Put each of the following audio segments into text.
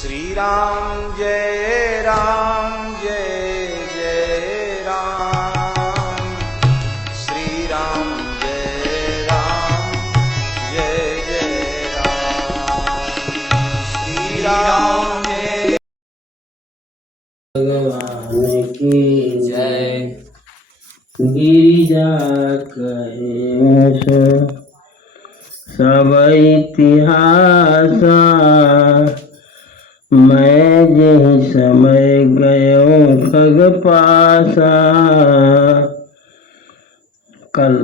श्री राम जय जय राम। श्री राम जय जय राम। श्री राम जय। भगवान की जय। गिरिजा कहे सब इतिहास, मैं जिस समय गयो खग पासा। कल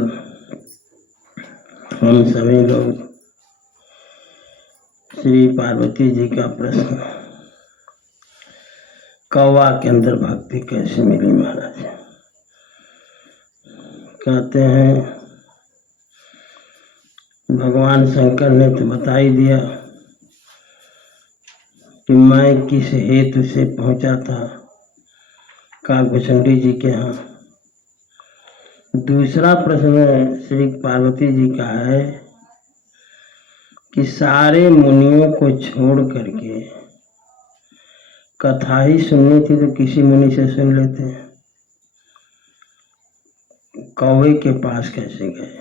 हम सभी लोग श्री पार्वती जी का प्रश्न, कौवा के अंदर भक्ति कैसे मिली महाराज। कहते हैं भगवान शंकर ने तो बता ही दिया कि मैं किस हेतु से पहुंचा था काकभूषुंडी जी के यहाँ। दूसरा प्रश्न श्री पार्वती जी का है कि सारे मुनियों को छोड़ करके कथा ही सुननी थी तो किसी मुनि से सुन लेते हैं, कौवे के पास कैसे गए।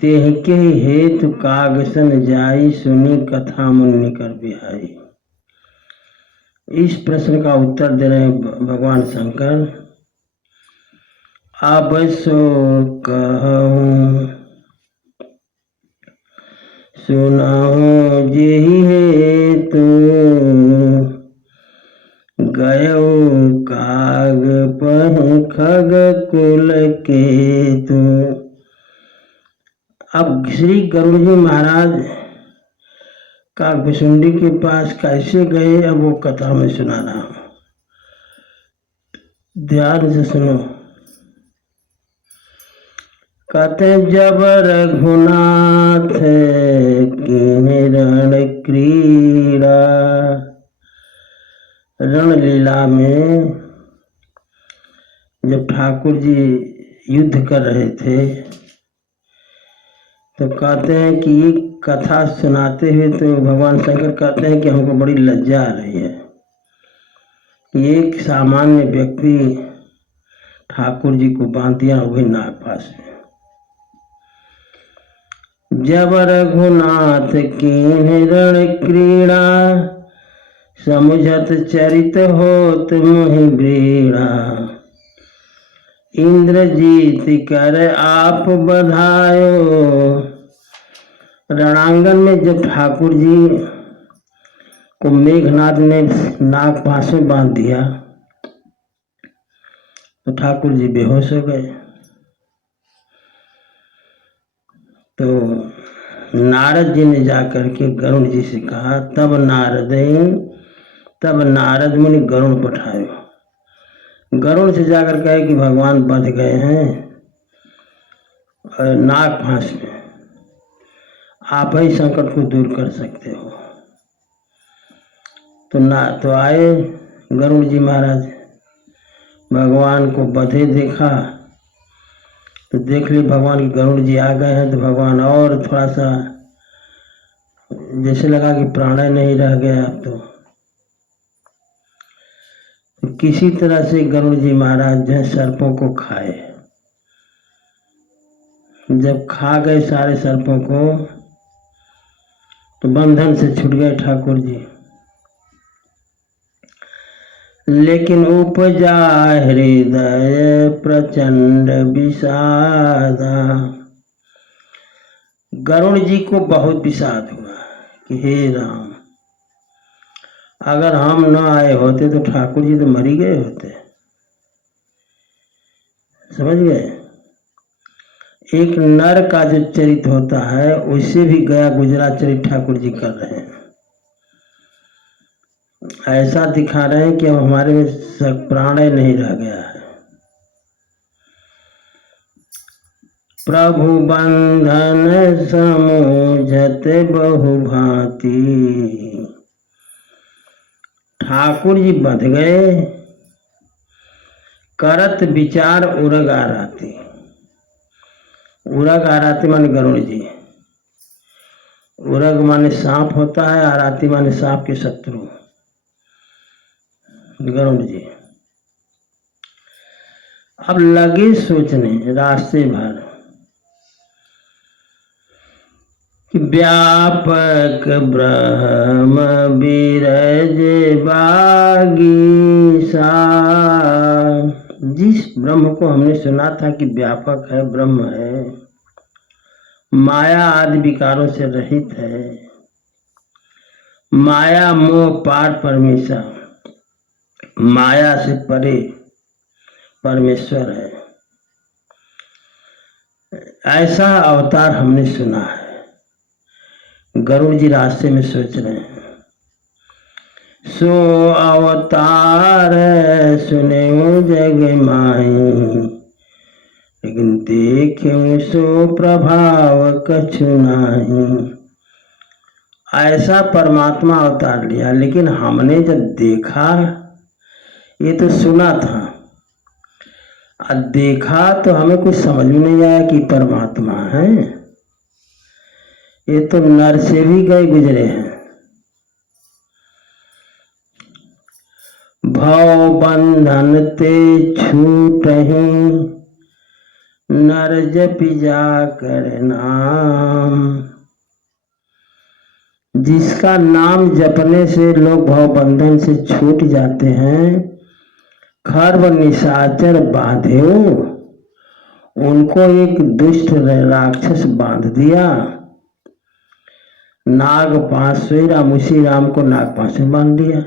तेहके हेतु कागसन जाई, सुनी कथा मुनि कर बिहाई। इस प्रश्न का उत्तर दे रहे हैं भगवान शंकर। अब सो कहूं सुनाओ जेहि हेतु, गयो काग पहि खग कुल केतु। अब श्री गरुड़ जी महाराज काकभूषुंडी के पास कैसे गए, अब वो कथा में सुना रहा हूं, ध्यान से सुनो। कहते जब रघुनाथ कीन्हे रण क्रीड़ा, रणलीला में जब ठाकुर जी युद्ध कर रहे थे तो कहते हैं कि ये कथा सुनाते हुए तो भगवान शंकर कहते हैं कि हमको बड़ी लज्जा आ रही है। एक सामान्य व्यक्ति ठाकुर जी को बांध दिया वही नागपाश में। जब रघुनाथ कीन्हे रण क्रीड़ा, समुझत चरित होत मोहि ब्रीड़ा। इंद्रजीत कर आप बधायो, रणांगन में जब ठाकुर जी को मेघनाद ने नागपाश में बांध दिया तो ठाकुर जी बेहोश हो गए। तो नारद जी ने जाकर के गरुड़ जी से कहा, तब नारद मुनि गरुड़ पठायो। गरुड़ से जाकर कहे कि भगवान बंध गए हैं और नागपाश में, आप ही संकट को दूर कर सकते हो। तो आए गरुड़ जी महाराज, भगवान को बंधे देखा तो देख लिए भगवान के गरुड़ जी आ गए हैं। तो भगवान और थोड़ा सा जैसे लगा कि प्राण नहीं रह गया अब तो किसी तरह से गरुड़ जी महाराज जो है सर्पों को खाए। जब खा गए सारे सर्पों को तो बंधन से छूट गए ठाकुर जी। लेकिन उपजा हृदय प्रचंड विषादा, गरुड़ जी को बहुत विषाद हुआ कि हे राम, अगर हम न आए होते तो ठाकुर जी तो मर ही गए होते। समझ गए। एक नर का जो चरित्र होता है उससे भी गया गुजरा चरित्र ठाकुर जी कर रहे हैं। ऐसा दिखा रहे हैं कि अब हमारे में प्राण नहीं रह गया है। प्रभु बंधन समूझत बहु भांति, ठाकुर जी बंध गए करत विचार उरग आराती। उरग आराती मान गरुड़ जी, उरग माने सांप होता है, आराती माने सांप के शत्रु गरुड़ जी। अब लगे सोचने रास्ते भर कि व्यापक ब्रह्म विरज बागीसा। जिस ब्रह्म को हमने सुना था कि व्यापक है, ब्रह्म है, माया आदि विकारों से रहित है, माया मोह पार परमेश्वर, माया से परे परमेश्वर है, ऐसा अवतार हमने सुना है। गरुड़ जी रास्ते में सोच रहे हैं, सो अवतार सुने जग माही, लेकिन देखे सो प्रभाव कछु नाही। ऐसा परमात्मा अवतार लिया, लेकिन हमने जब देखा, ये तो सुना था, और देखा तो हमें कुछ समझ में नहीं आया कि परमात्मा है। ये तो नर से भी गए गुजरे हैं। भव बंधन ते छूटहि, नर जपि जाकर नाम। जिसका नाम जपने से लोग भव बंधन से छूट जाते हैं, खर्व निशाचर बांधे, उनको एक दुष्ट राक्षस बांध दिया। नाग पास सोई राम, उसी राम को नाग पास में बांध दिया।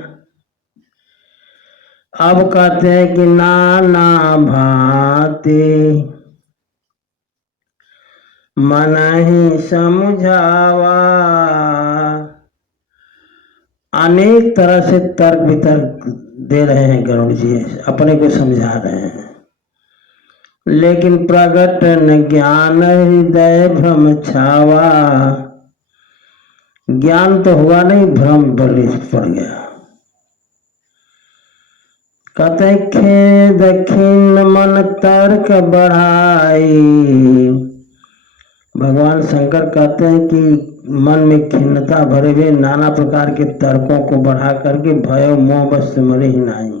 अब कहते हैं कि नाना भाते मन ही समझावा। अनेक तरह से तर्क वितर्क दे रहे हैं गरुड़ जी, अपने को समझा रहे हैं, लेकिन प्रगट न ज्ञान हृदय भ्रम छावा। ज्ञान तो हुआ नहीं, भ्रम बलि पड़ गया। कहते खेद खिन्न मन तर्क बढ़ाई। भगवान शंकर कहते हैं कि मन में खिन्नता भरे हुए नाना प्रकार के तर्कों को बढ़ा करके भय मोह बस मरे ही नहीं।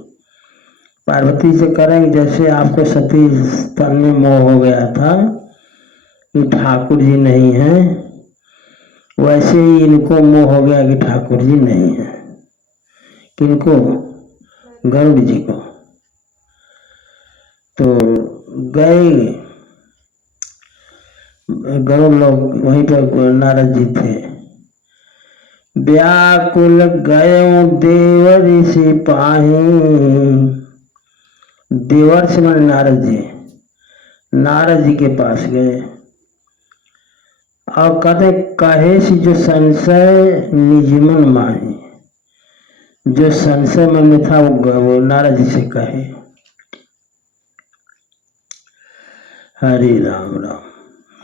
पार्वती से करेंगे जैसे आपको सती तन में मोह हो गया था कि ठाकुर जी नहीं है, वैसे ही इनको मोह हो गया कि ठाकुर जी नहीं है। किनको? गरुड़ जी को। तो गए गरुड़ लोग, वहीं पर नारद जी थे। व्याकुल गए देव ऋषि पाही। देवर से मन नारद जी, नारद जी के पास गए और कहते कहे सी जो संशय निजमन माही। जो संशय मन में था वो नारद जी से कहे। हरि राम राम।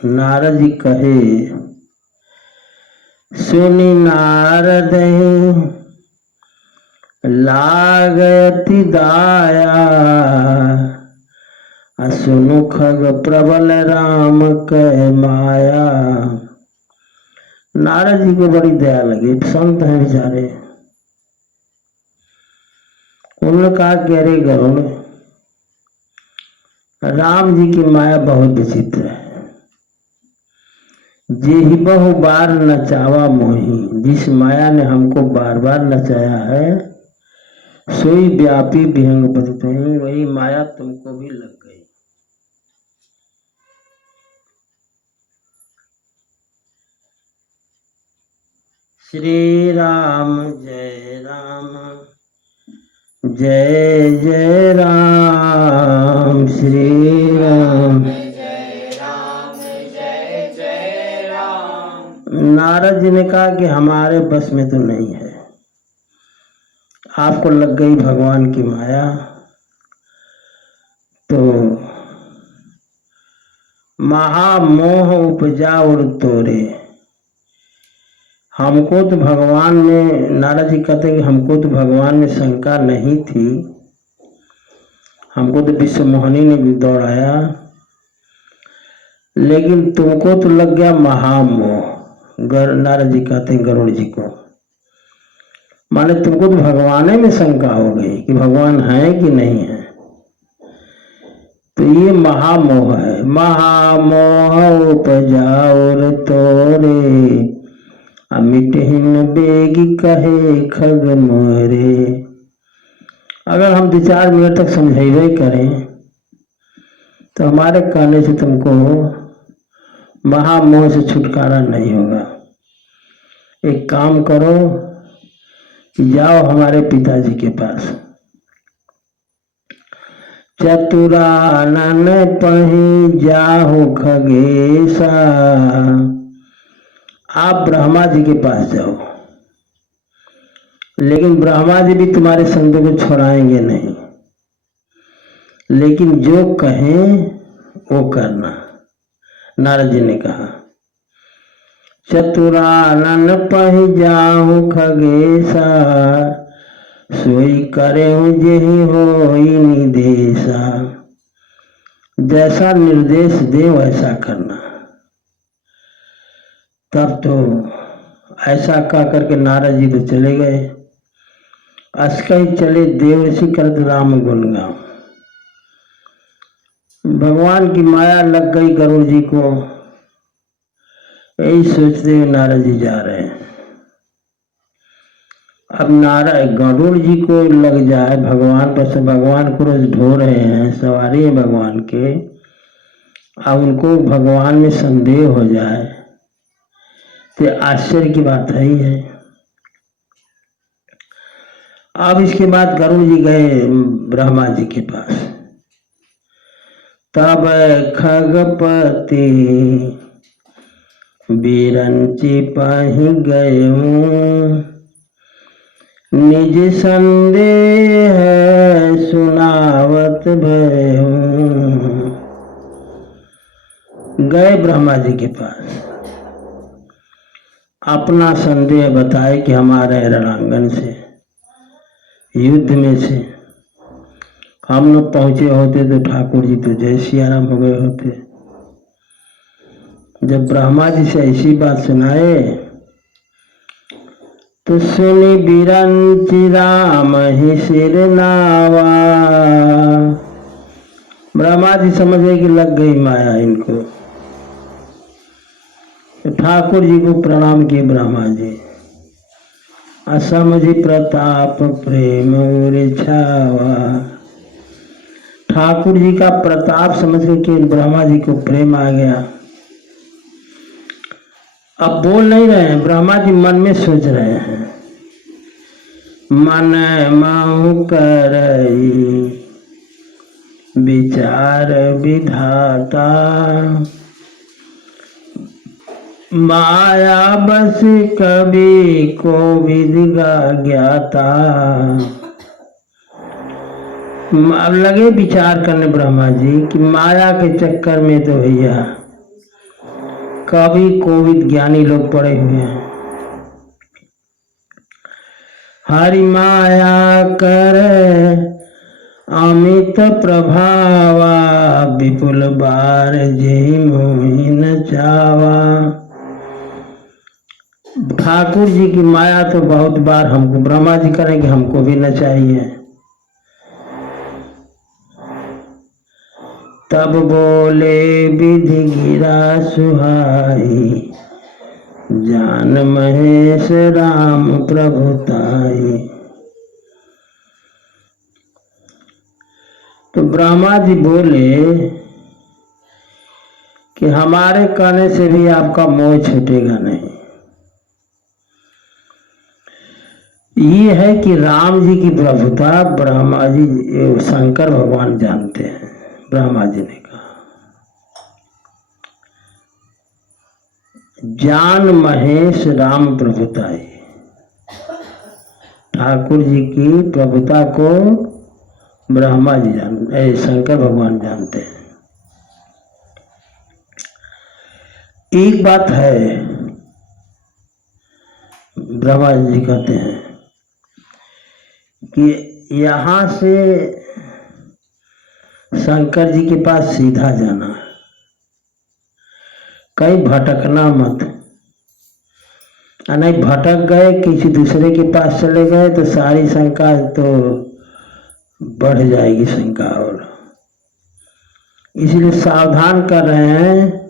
नारद जी कहे, सुनी नारद लागति दाया, सुनु खग प्रबल राम कह माया। नारद जी को बड़ी दया लगी, संत हैं बेचारे। उन्होंने कहा कि अरे गरुड़, राम जी की माया बहुत विचित्र है। जेहि बहु बार नचावा मोही। जिस माया ने हमको बार बार नचाया है, सोई व्यापी विहंग पतित है। वही माया तुमको भी लग गई। श्री राम जय राम, जय जय राम। श्री राम जय राम, जय जय राम। नारद जी ने कहा कि हमारे बस में तो नहीं है, आपको लग गई भगवान की माया, तो महामोह उपजा और तोरे। हमको तो भगवान में, नारद जी कहते हैं कि हमको तो भगवान में शंका नहीं थी, हमको तो विश्व मोहनी ने भी दौड़ाया, लेकिन तुमको तो लग गया महामोह। नारद जी कहते हैं गरुड़ जी को, माने तुमको तो भगवान में शंका हो गई कि भगवान है कि नहीं है। तो ये महामोह है। महामोह उपजाओ तोरे, अमिटहीन बेगी कहे खग मोरे। अगर हम 2-4 मिनट तक समझेबे करें तो हमारे कहने से तुमको महामोह से छुटकारा नहीं होगा। एक काम करो, जाओ हमारे पिताजी के पास। चतुरानन पही जाहो खगेशा, आप ब्रह्मा जी के पास जाओ, लेकिन ब्रह्मा जी भी तुम्हारे संतों को छोड़ाएंगे नहीं, लेकिन जो कहें वो करना। नारद जी ने कहा चतुरानन पहि जाहु खगेशा, सोई करे जेहि होई निदेशा। जैसा निर्देश दे वैसा करना। तब तो ऐसा कह करके नारद जी तो चले गए। अस्कई चले देवर्षि करत राम गुणगान। भगवान की माया लग गई गरुड़ जी को, यही सोचते हुए नारद जी जा रहे हैं। अब गरुड़ जी को लग जाए भगवान पर, से भगवान को रोज ढो रहे हैं, सवारी है भगवान के, अब उनको भगवान में संदेह हो जाए तो आश्चर्य की बात है ही है। अब इसके बाद गरुड़ जी गए ब्रह्मा जी के पास। तब खगपति बिरंची पहि गयऊं, निज संदेह सुनावत भयऊं। गए ब्रह्मा जी के पास, अपना संदेह बताए कि हमारे रणांगन से, युद्ध में से हम लोग पहुंचे होते तो ठाकुर जी तो जय सियाराम हो गए होते। जब ब्रह्मा जी से ऐसी बात सुनाए तो सुनी बिरंची राम ही सिर नावा। ब्रह्मा जी समझे कि लग गई माया इनको। तो ठाकुर जी को प्रणाम किए ब्रह्मा जी। असमझि प्रताप प्रेम उर छावा। ठाकुर जी का प्रताप समझ के ब्रह्मा जी को प्रेम आ गया। अब बोल नहीं रहे हैं, ब्रह्मा जी मन में सोच रहे हैं। मन माहु करई विचार विधाता, माया बस कभी को विधिगा ज्ञाता। अब लगे विचार करने ब्रह्मा जी कि माया के चक्कर में तो भैया कभी कोविद ज्ञानी लोग पड़े हुए हैं। हरि माया कर अमित प्रभावा, विपुल बार जे मोहि न चावा। ठाकुर जी की माया तो बहुत बार हमको, ब्रह्मा जी करें कि हमको भी न चाहिए। तब बोले विधि गिरा सुहाई, जान महेश राम प्रभुताई। तो ब्रह्मा जी बोले कि हमारे कहने से भी आपका मोह छूटेगा नहीं। ये है कि राम जी की प्रभुता ब्रह्मा जी, शंकर भगवान जानते हैं। ब्रह्मा जी ने कहा जान महेश राम प्रभुताई। ठाकुर जी की प्रभुता को ब्रह्मा जी शंकर भगवान जानते हैं। एक बात है, ब्रह्मा जी कहते हैं कि यहाँ से शंकर जी के पास सीधा जाना, कहीं भटकना मत। और नहीं भटक गए, किसी दूसरे के पास चले गए तो सारी शंका तो बढ़ जाएगी शंका। और इसलिए सावधान कर रहे हैं।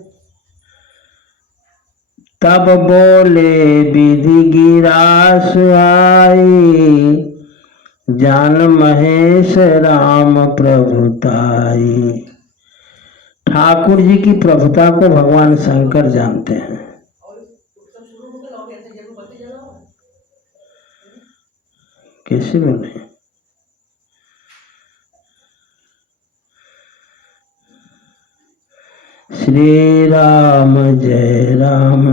तब बोले विधि गिरा सुहाई, जान महेश राम प्रभुताई। ठाकुर जी की प्रभुता को भगवान शंकर जानते हैं। कैसे बोले? श्री राम जय राम,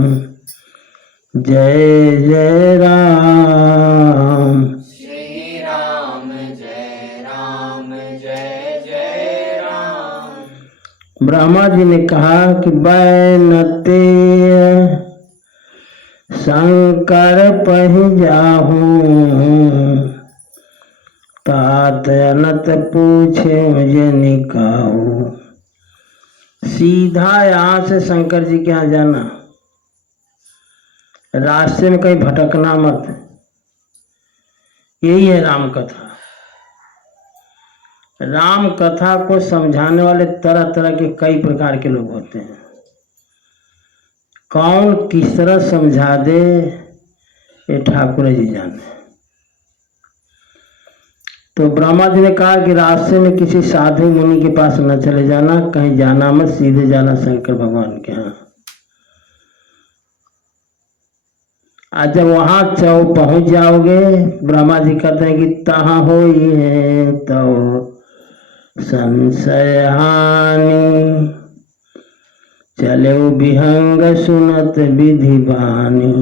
जय जय राम। श्री राम जय राम, जय जय राम। ब्रह्मा जी ने कहा कि बैनते शंकर पहि जाहूं, तात अनत पूछे मुझे निकाहू। सीधा यहाँ से शंकर जी के यहाँ जाना, रास्ते में कहीं भटकना मत। यही है राम कथा। राम कथा को समझाने वाले तरह तरह के कई प्रकार के लोग होते हैं। कौन किस तरह समझा दे ये ठाकुर जी जाने। तो ब्रह्मा जी ने कहा कि रास्ते में किसी साधु मुनि के पास न चले जाना, कहीं जाना मत, सीधे जाना शंकर भगवान के यहाँ। आज जब वहां पहुंच जाओगे, ब्रह्मा जी कहते हैं कि तहाँ हो है तो संशय हानि, चले विहंग सुनत विधि बानी।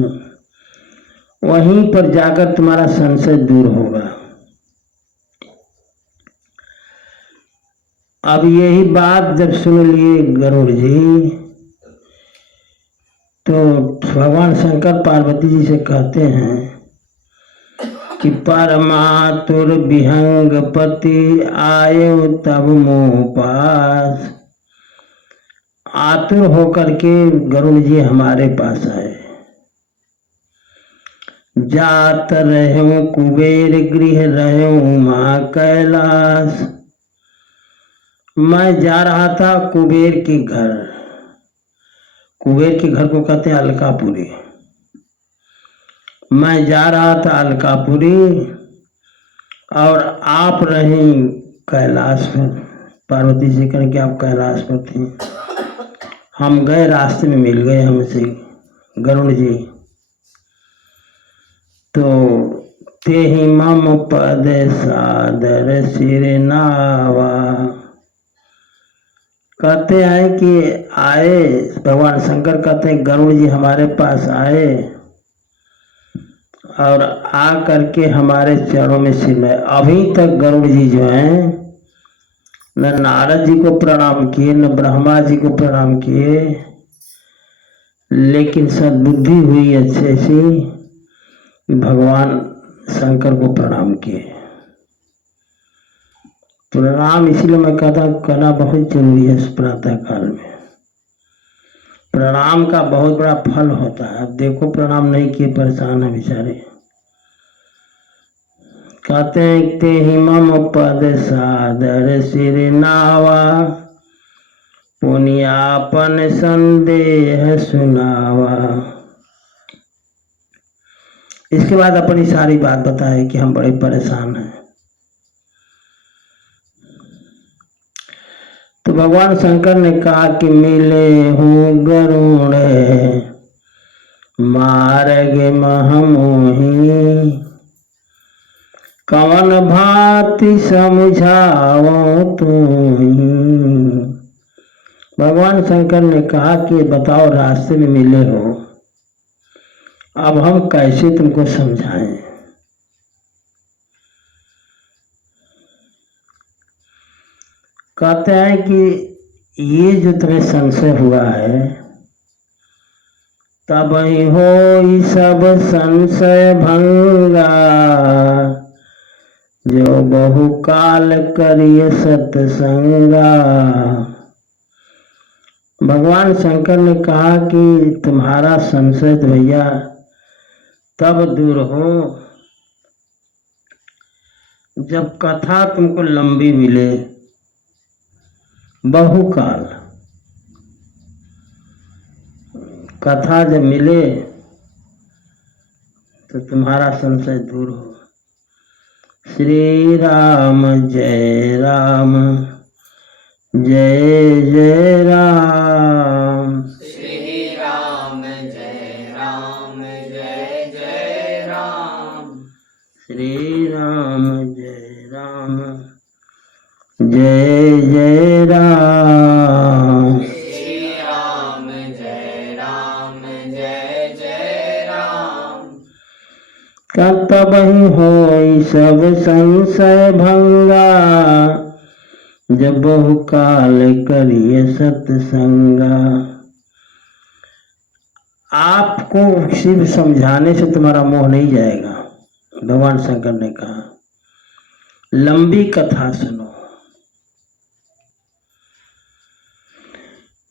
वहीं पर जाकर तुम्हारा संशय दूर होगा। अब यही बात जब सुन लिए गरुड़ जी, तो भगवान शंकर पार्वती जी से कहते हैं कि परमातुर विहंग पति आये तब मोह पास। आतुर होकर के गरुड़ जी हमारे पास आए। जात रहे कुबेर गृह रहे माँ कैलाश। मैं जा रहा था कुबेर के घर। कुबेर के घर को कहते हैं अलकापुरी। मैं जा रहा था अलकापुरी और आप रही कैलाश पर। पार्वती जी कहें कि आप कैलाश पर थी। हम गए, रास्ते में मिल गए हमसे गरुड़ जी। तो ते ही मम पद सादर सिर नावा। कहते हैं कि आए, भगवान शंकर कहते हैं गरुड़ जी हमारे पास आए और आ करके हमारे चरणों में सिर में। अभी तक गरुड़ जी जो हैं न नारद जी को प्रणाम किए, न ब्रह्मा जी को प्रणाम किए, लेकिन सद्बुद्धि हुई अच्छे से भगवान शंकर को प्रणाम किए। प्रणाम इसलिए मैं कहता हूँ करना बहुत जरूरी है। इस प्रातः काल में प्रणाम का बहुत बड़ा फल होता है। अब देखो प्रणाम नहीं किए परेशान है बेचारे। कहते हैं ते ही मम पद सादर सिर नावा, पुनियापन संदेह सुनावा। इसके बाद अपनी सारी बात बताए कि हम बड़े परेशान हैं। तो भगवान शंकर ने कहा कि मिले हूँ गरुड़ मार्ग महमोही, कवन भांति समझाओ तुम्ही। भगवान शंकर ने कहा कि बताओ रास्ते में मिले हो, अब हम कैसे तुमको समझाएं। कहते हैं कि ये जो तुम्हें संशय हुआ है, तब ही हो सब संशय भंगा, जो बहुकाल करिय सत्संगा। भगवान शंकर ने कहा कि तुम्हारा संशय तो भैया तब दूर हो जब कथा तुमको लंबी मिले, बहुकाल कथा जब मिले तो तुम्हारा संशय दूर हो। श्री राम जय राम जय जय राम। श्री राम जय राम जय जय राम। श्री राम जय राम जय जय राम। श्री राम जय राम जय जय राम। तबहि होई सब संशय भंगा, जब बहुकाल करिए सत्संगा। आपको शिव समझाने से तुम्हारा मोह नहीं जाएगा। भगवान शंकर ने कहा लंबी कथा सुनो।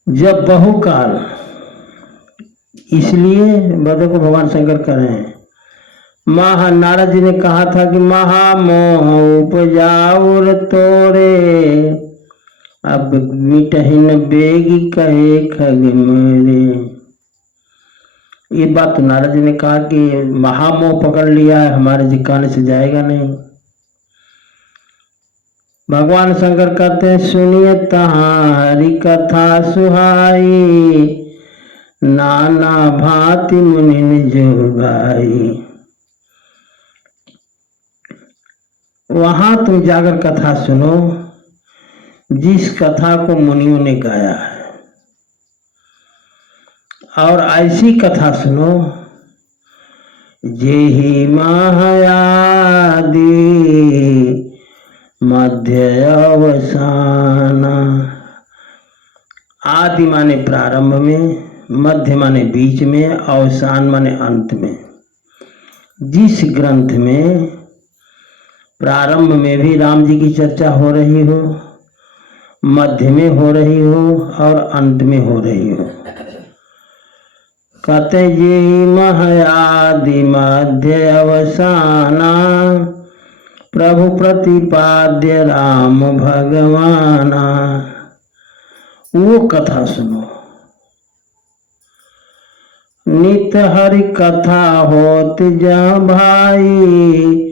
जब बहुकाल, इसलिए बदो को भगवान शंकर कह रहे हैं, नारद जी ने कहा था कि महामोह उपजाउर तोरे, अब मिटहिन बेगी कहे खग मेरे। ये बात तो नारद जी ने कहा कि महामोह पकड़ लिया है, हमारे जिकाने से जाएगा नहीं। भगवान शंकर कहते हैं सुनिए तहाँ हरि कथा सुहाई, नाना भांति मुनि जोगाई। वहां तुम जाकर कथा सुनो जिस कथा को मुनियों ने गाया है, और ऐसी कथा सुनो जेहि महायादि मध्य अवसान। आदि माने प्रारंभ में, मध्य माने बीच में, अवसान माने अंत में। जिस ग्रंथ में प्रारंभ में भी राम जी की चर्चा हो रही हो, मध्य में हो रही हो और अंत में हो रही हो, कहते जी महयादि मध्य अवसाना, प्रभु प्रतिपाद्य राम भगवाना। वो कथा सुनो। नित हरि कथा होत जा भाई,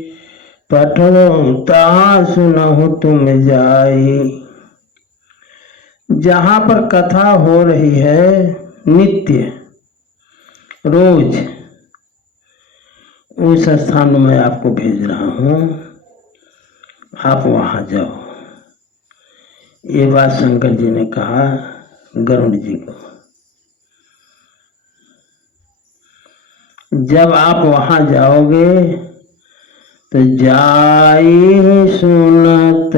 पठो तहाँ सुनहु तुम जाई। जहाँ पर कथा हो रही है नित्य रोज, उस स्थान में मैं आपको भेज रहा हूँ, आप वहाँ जाओ। ये बात शंकर जी ने कहा गरुड़ जी को। जब आप वहाँ जाओगे तो जाई सुनत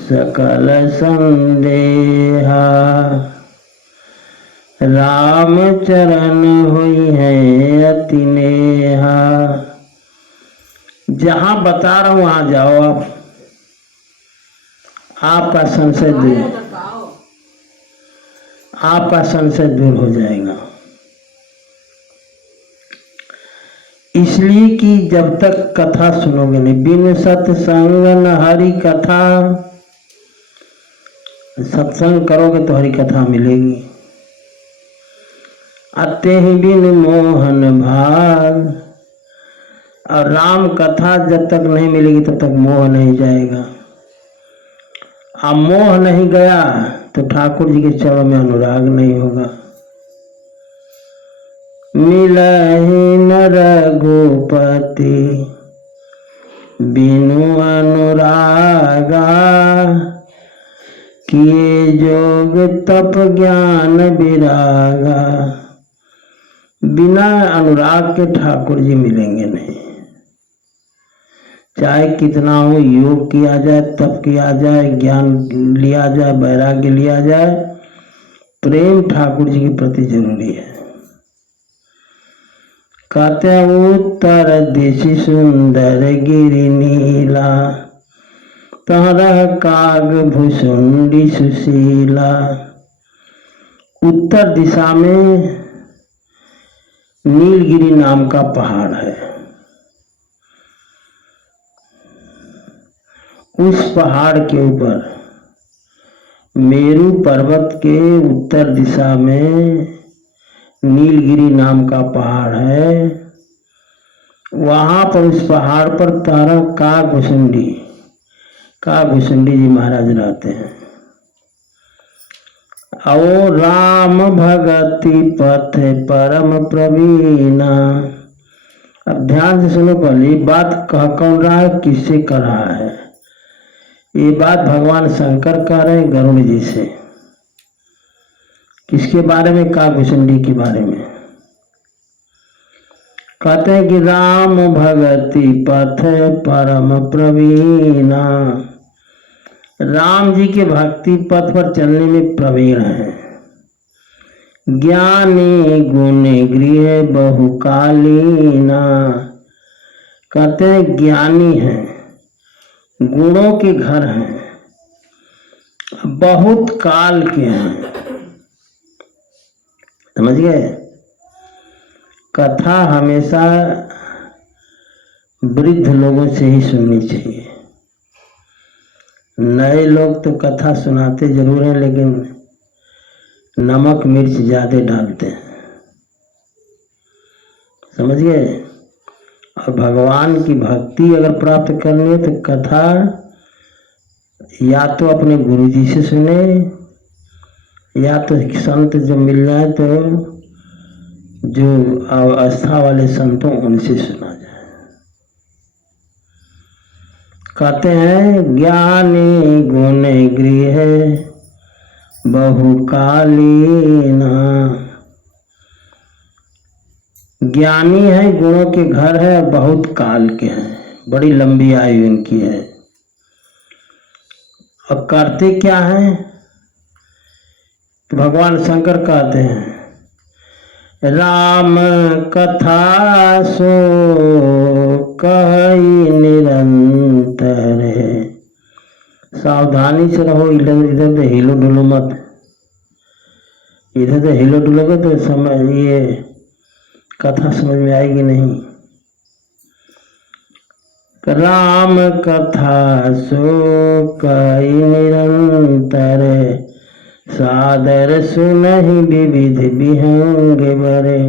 सकल संदेहा, राम चरण हुई है अति नेहा। जहाँ बता रहा हूँ वहाँ जाओ आप, आपका संशय दूर हो जाएगा। इसलिए कि जब तक कथा सुनोगे नहीं, बिन सत्संग न हरि कथा, सत्संग करोगे तो हरि कथा मिलेगी। अते ही बिन मोहन भाग, और राम कथा जब तक नहीं मिलेगी तब तक मोह नहीं जाएगा। अब मोह नहीं गया तो ठाकुर जी के चरणों में अनुराग नहीं होगा। मिलहि न रघुपति बिनु अनुरागा, किए जोग तप ज्ञान विरागा। बिना अनुराग के ठाकुर जी मिलेंगे नहीं। चाहे कितना हो, योग किया जाए, तप किया जाए, ज्ञान लिया जाए, वैराग्य लिया जाए, प्रेम ठाकुर जी के प्रति जरूरी है। कहते उत्तर दिशि सुंदर गिरि नीला, तहरह काग भुसुंडी सुशीला। उत्तर दिशा में नीलगिरी नाम का पहाड़ है। उस पहाड़ के ऊपर मेरू पर्वत के उत्तर दिशा में नीलगिरी नाम का पहाड़ है। वहां पर उस पहाड़ पर तारा कागभूषुंडी जी महाराज रहते हैं। ओ राम भगति पथ परम प्रवीणा। अब ध्यान से सुनो, पहले बात कौन रहा है, किससे कर रहा है? ये बात भगवान शंकर कह रहे हैं गरुड़ जी से। किसके बारे में? कागभूषुंडी के बारे में। कहते हैं कि राम भगति पथ परम प्रवीणा, राम जी के भक्ति पथ पर चलने में प्रवीण है। ज्ञानी गुण गृह बहुकालीना, कहते हैं ज्ञानी हैं, गुणों के घर हैं, बहुत काल के हैं। समझ गए? कथा हमेशा वृद्ध लोगों से ही सुननी चाहिए। नए लोग तो कथा सुनाते जरूर हैं, लेकिन नमक मिर्च ज्यादा डालते हैं। समझ गए? और भगवान की भक्ति अगर प्राप्त करनी है तो कथा या तो अपने गुरु जी से सुने, या तो संत जो मिल जाए तो जो अवस्था वाले संतों उनसे सुना जाए। कहते हैं ज्ञानी गुण गृह बहुकालीना, ज्ञानी है, गुणों के घर है, बहुत काल के हैं, बड़ी लंबी आयु इनकी है। और करते क्या है? तो भगवान शंकर कहते हैं राम कथा सो कही निरंतर। सावधानी से रहो, इधर इधर से हिलो डुलो मत। इधर से हिलो डुलोगे तो समझ ये कथा समझ में आएगी नहीं। राम कथा सो कई निरंतर, सादर सुनहि विविध विहंग बरे।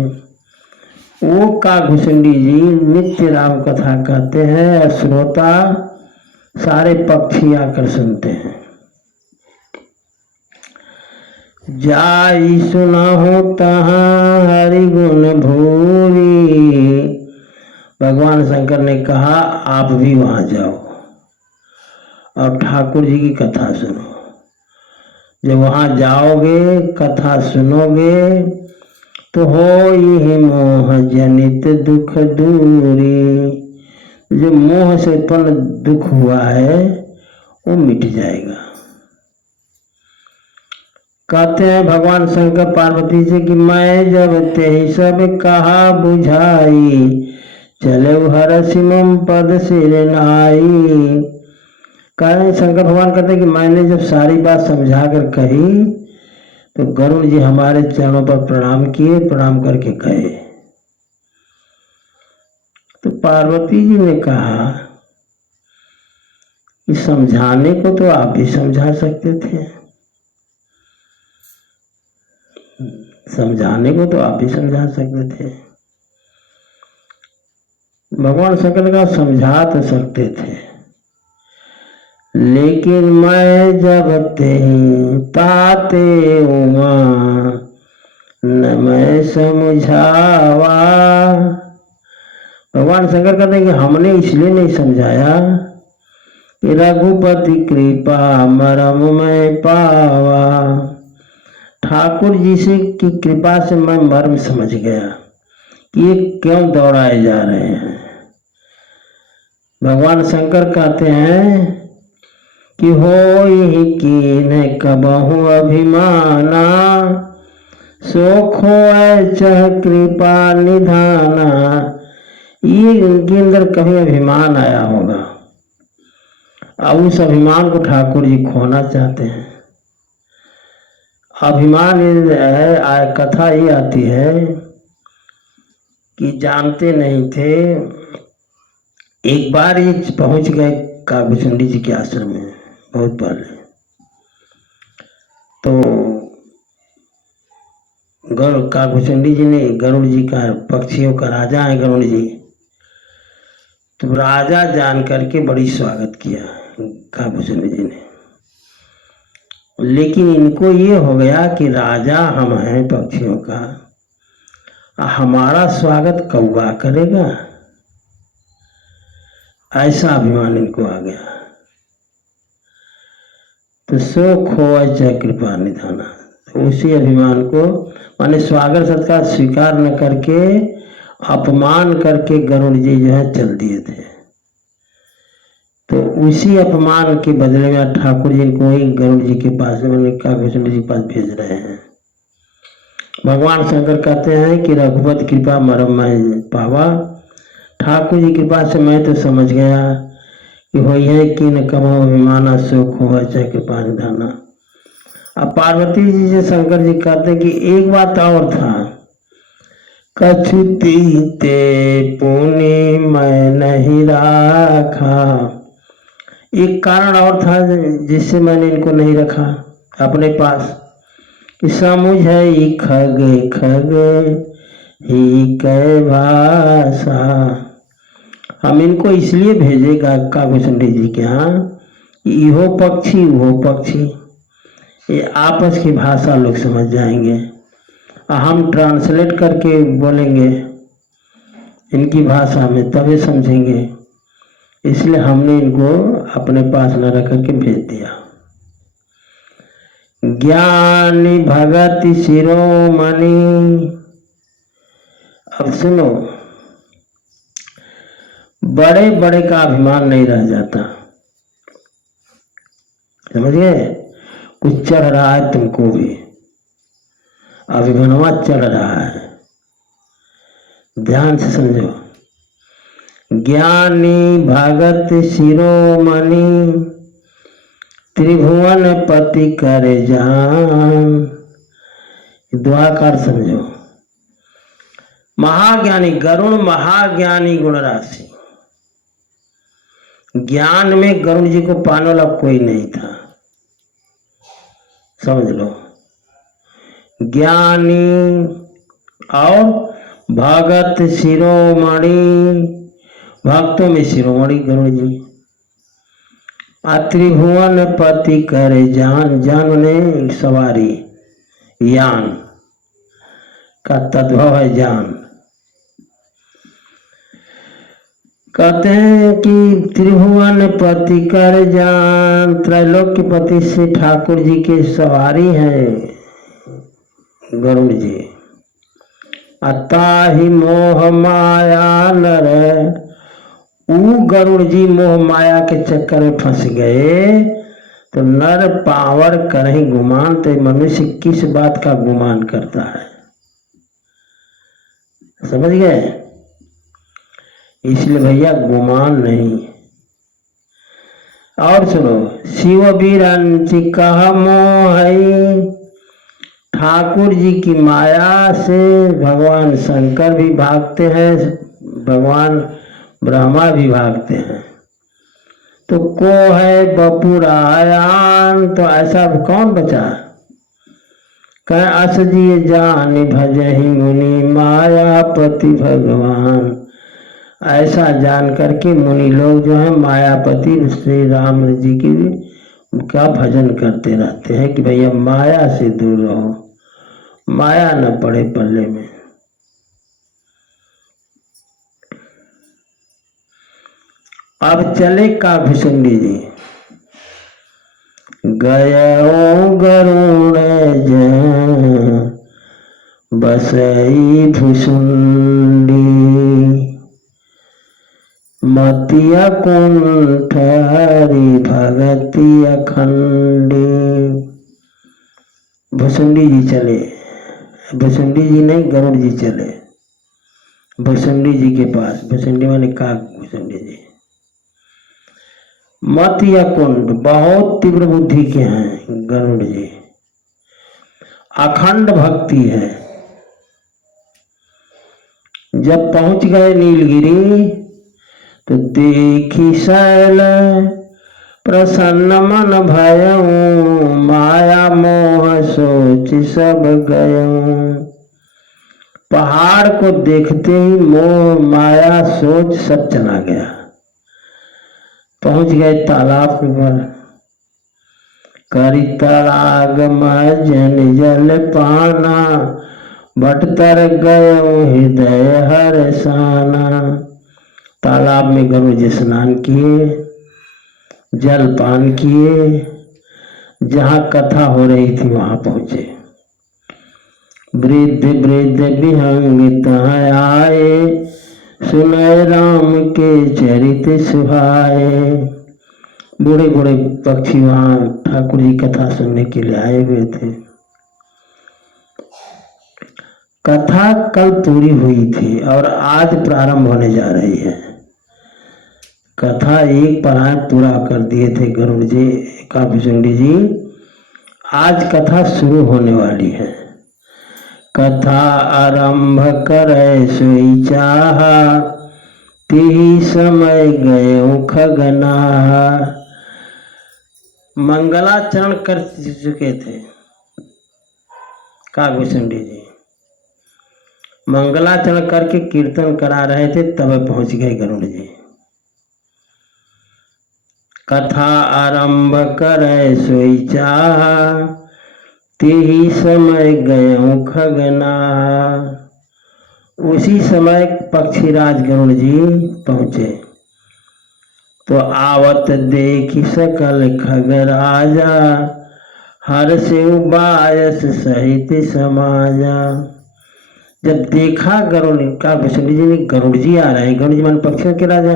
वो कागभूषुंडी जी नित्य राम कथा कहते हैं, श्रोता सारे पक्षी आकर सुनते हैं। जाई सुनहु तहाँ हरि गुण भूरी। भगवान शंकर ने कहा आप भी वहां जाओ और ठाकुर जी की कथा सुनो। जब वहां जाओगे, कथा सुनोगे, तो हो ही मोह जनित दुख दूरी। जो मोह से उत्पन्न दुख हुआ है वो मिट जाएगा। कहते हैं भगवान शंकर पार्वती से कि मैं जब ते सब कहा बुझाई, चले हरसि मम पद सिर नाई। कारण शंकर भगवान कहते हैं कि मैंने जब सारी बात समझा कर कही तो गरुड़ जी हमारे चरणों पर प्रणाम किए, प्रणाम करके गए। तो पार्वती जी ने कहा कि समझाने को तो आप भी समझा सकते थे, समझाने को तो आप भी समझा सकते थे। भगवान शंकर ने कहा समझा तो सकते थे, लेकिन मैं जब ते ताते उमा न मैं समझावा। भगवान शंकर कहते हैं कि हमने इसलिए नहीं समझाया कि रघुपति कृपा मरम मैं पावा। ठाकुर जी से की कृपा से मैं मर्म समझ गया कि ये क्यों दौड़ाए जा रहे हैं। भगवान शंकर कहते हैं कि होई कीन कबहु अभिमाना, सोखो चह कृपा निधाना। ये इनके अंदर कभी अभिमान आया होगा, अब उस अभिमान को ठाकुर जी खोना चाहते हैं। अभिमान है, कथा ये आती है कि जानते नहीं थे। एक बार ये पहुंच गए काकभूषुंडी जी के आश्रम में बहुत पहले। तो काकभूषुंडी जी ने, गरुड़ जी का, पक्षियों का राजा है गरुड़ जी, तो राजा जान करके बड़ी स्वागत किया काकभूषुंडी जी ने। लेकिन इनको ये हो गया कि राजा हम हैं पक्षियों का, हमारा स्वागत कौवा करेगा, ऐसा अभिमान इनको आ गया। तो सो खोआ चाहे कृपा निधाना, तो उसी अभिमान को माने स्वागत सत्कार स्वीकार न करके अपमान करके गरुड़ जी जो है चल दिए थे। तो उसी अपमान के बदले में ठाकुर जी को ही गरुड़ जी के पास, मैंने काकभूषुंडी जी के पास भेज रहे हैं। भगवान शंकर कहते हैं कि रघुपति कृपा मरम मैं पावा। ठाकुर जी कृपा से मैं तो समझ गया कि वही है कि न कमाओ अभिमाना सुख हो चाहे कृपा निधाना। अब पार्वती जी से शंकर जी कहते हैं कि एक बात और था, कछुती ते पुनि मैं नहीं राखा। एक कारण और था जिससे मैंने इनको नहीं रखा अपने पास, कि समुझ है खग खग ही कै भाषा। हम इनको इसलिए भेजेगा काकभूषुंडी जी के यहाँ, इहो पक्षी वो पक्षी, ये आपस की भाषा लोग समझ जाएंगे, हम ट्रांसलेट करके बोलेंगे इनकी भाषा में, तभी समझेंगे। इसलिए हमने इनको अपने पास न रख करके भेज दिया। ज्ञानी भगति शिरोमणि। अब सुनो, बड़े बड़े का अभिमान नहीं रह जाता, समझ गए? कुछ चढ़ रहा है तुमको भी, अभिमानवा चढ़ रहा है, ध्यान से समझो। ज्ञानी भगत शिरोमणि त्रिभुवन पति करे जान। द्वाकार समझो। महाज्ञानी गरुड़, महाज्ञानी गुण राशि। ज्ञान में गरुड़ जी को पाने वाला कोई नहीं था, समझ लो। ज्ञानी और भगत शिरोमणि, भक्तों में शिरोमणि गरुड़ जी। त्रिभुवन पति करे जान, जान ने सवारी, यान का तद्भव है जान। कहते हैं कि त्रिभुवन पति कर जान, त्रैलोक्य पति से ठाकुर जी के सवारी है गरुड़ जी। अताहि मोह माया नर, गरुड़ जी मोह माया के चक्कर में फंस गए, तो नर पावर करहीं गुमान। तो मनुष्य किस बात का गुमान करता है, समझ गए? इसलिए भैया गुमान नहीं। और सुनो, शिव बीरंची कह मोहई। ठाकुर जी की माया से भगवान शंकर भी भागते हैं, भगवान ब्रह्मा भी भागते हैं। तो को है बपुरायान, तो ऐसा कौन बचा? कह अस जी जान भजहि मुनि मायापति भगवान। ऐसा जान करके मुनि लोग जो है मायापति श्री राम जी की का भजन करते रहते हैं कि भैया माया से दूर रहो, माया न पड़े पल्ले में। अब चले काकभूषुंडी जी। गयो गरुड़ बसई भुसुंडी, मतिया कुंठ हरि भगति अखंडी। भुसुंडी जी चले, भुसुंडी जी नहीं गरुड़ जी चले भुसुंडी जी के पास। भुसुंडी माने काकभूषुंडी जी। मत या कुंड, बहुत तीव्र बुद्धि के हैं गरुड़ जी, अखंड भक्ति है। जब पहुंच गए नीलगिरी तो देखी शैल प्रसन्न मन भयऊ, माया मोह सोच सब गयऊ। पहाड़ को देखते ही मोह माया सोच सब चला गया। पहुंच गए तालाब पर, करी तड़ाग जन जल पाना, भटतर गयऊ हृदय हर्षाना। तालाब में गरुड़ जी स्नान किए, जल पान किए, जहाँ कथा हो रही थी वहां पहुंचे। वृद्ध वृद्ध विहंग तहाँ आए, सुनय राम के चरित सुहाए। बूढ़े बूढ़े पक्षी वहां ठाकुर जी कथा सुनने के लिए आए हुए थे। कथा कल पूरी हुई थी और आज प्रारंभ होने जा रही है। कथा एक परायण पूरा कर दिए थे गरुड़ जी काव्यचंडी जी। आज कथा शुरू होने वाली है। कथा आरंभ करे सोई चाहा, तिहि समय गए खगनाहा। मंगलाचरण कर चुके थे काव्यचंडी जी। मंगलाचरण करके कीर्तन करा रहे थे, तब पहुंच गए गरुड़ जी। कथा आरंभ करे सोई चाहा, तेही समय गयऊं खगनाहा। उसी समय पक्षीराज गरुड़ जी पहुंचे तो आवत देखी सकल खगराजा, हर से बायस सहित समाजा। जब देखा गरुड़ का विष्णु जी ने गरुड़ जी आ रहे हैं, गरुड़ जी मान पक्षियों के राजा,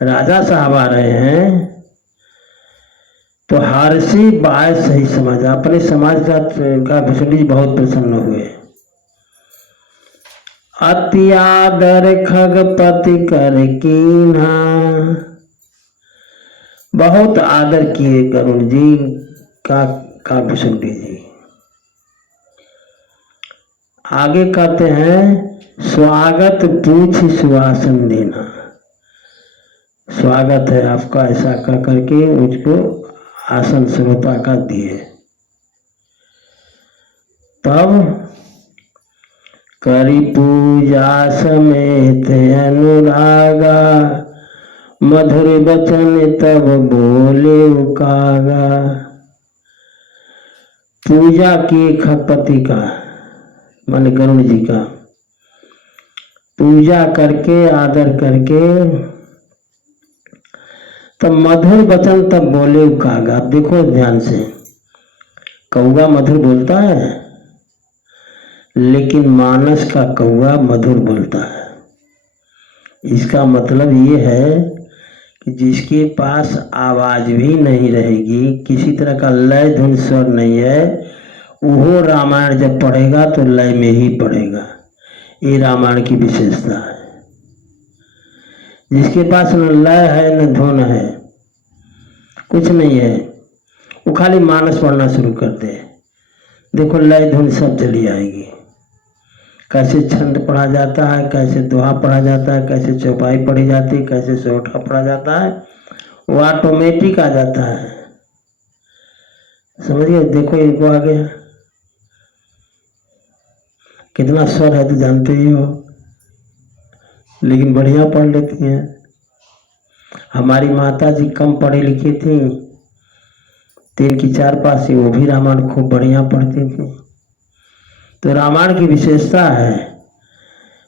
राजा साहब आ रहे हैं, तो हर से बायस सही समाजा। अपने समाज का विष्णु जी बहुत प्रसन्न हुए। अति आदर खगपति कर कीन्हा, बहुत आदर किए गरुड़ जी का विष्णु जी। आगे कहते हैं स्वागत पूछ सुहासन देना। स्वागत है आपका, ऐसा कह करके मुझको आसन श्रोता का दिए। तब करी पूजा समेत अनुरागा, मधुर वचन तब बोले उकागा। पूजा की खगपति का मन गरुड़ जी का पूजा करके आदर करके तब मधुर वचन तब बोले उकागा। देखो ध्यान से, कौवा मधुर बोलता है, लेकिन मानस का कौवा मधुर बोलता है। इसका मतलब ये है कि जिसके पास आवाज भी नहीं रहेगी, किसी तरह का लय धुन स्वर नहीं है, वो रामायण जब पढ़ेगा तो लय में ही पढ़ेगा। ये रामायण की विशेषता है। जिसके पास न लय है न धुन है, कुछ नहीं है, वो खाली मानस पढ़ना शुरू कर दे, देखो लय धुन सब चली आएगी। कैसे छंद पढ़ा जाता है, कैसे दोहा पढ़ा जाता है, कैसे चौपाई पढ़ी जाती है, कैसे सोठा पढ़ा जाता है, वो ऑटोमेटिक आ जाता है। समझिए, देखो इनको आ गया, कितना स्वर है तो जानते ही हो, लेकिन बढ़िया पढ़ लेती हैं। हमारी माता जी कम पढ़ी लिखी थी, 3 की 4 पास, वो भी रामायण खूब बढ़िया पढ़ती थी। तो रामायण की विशेषता है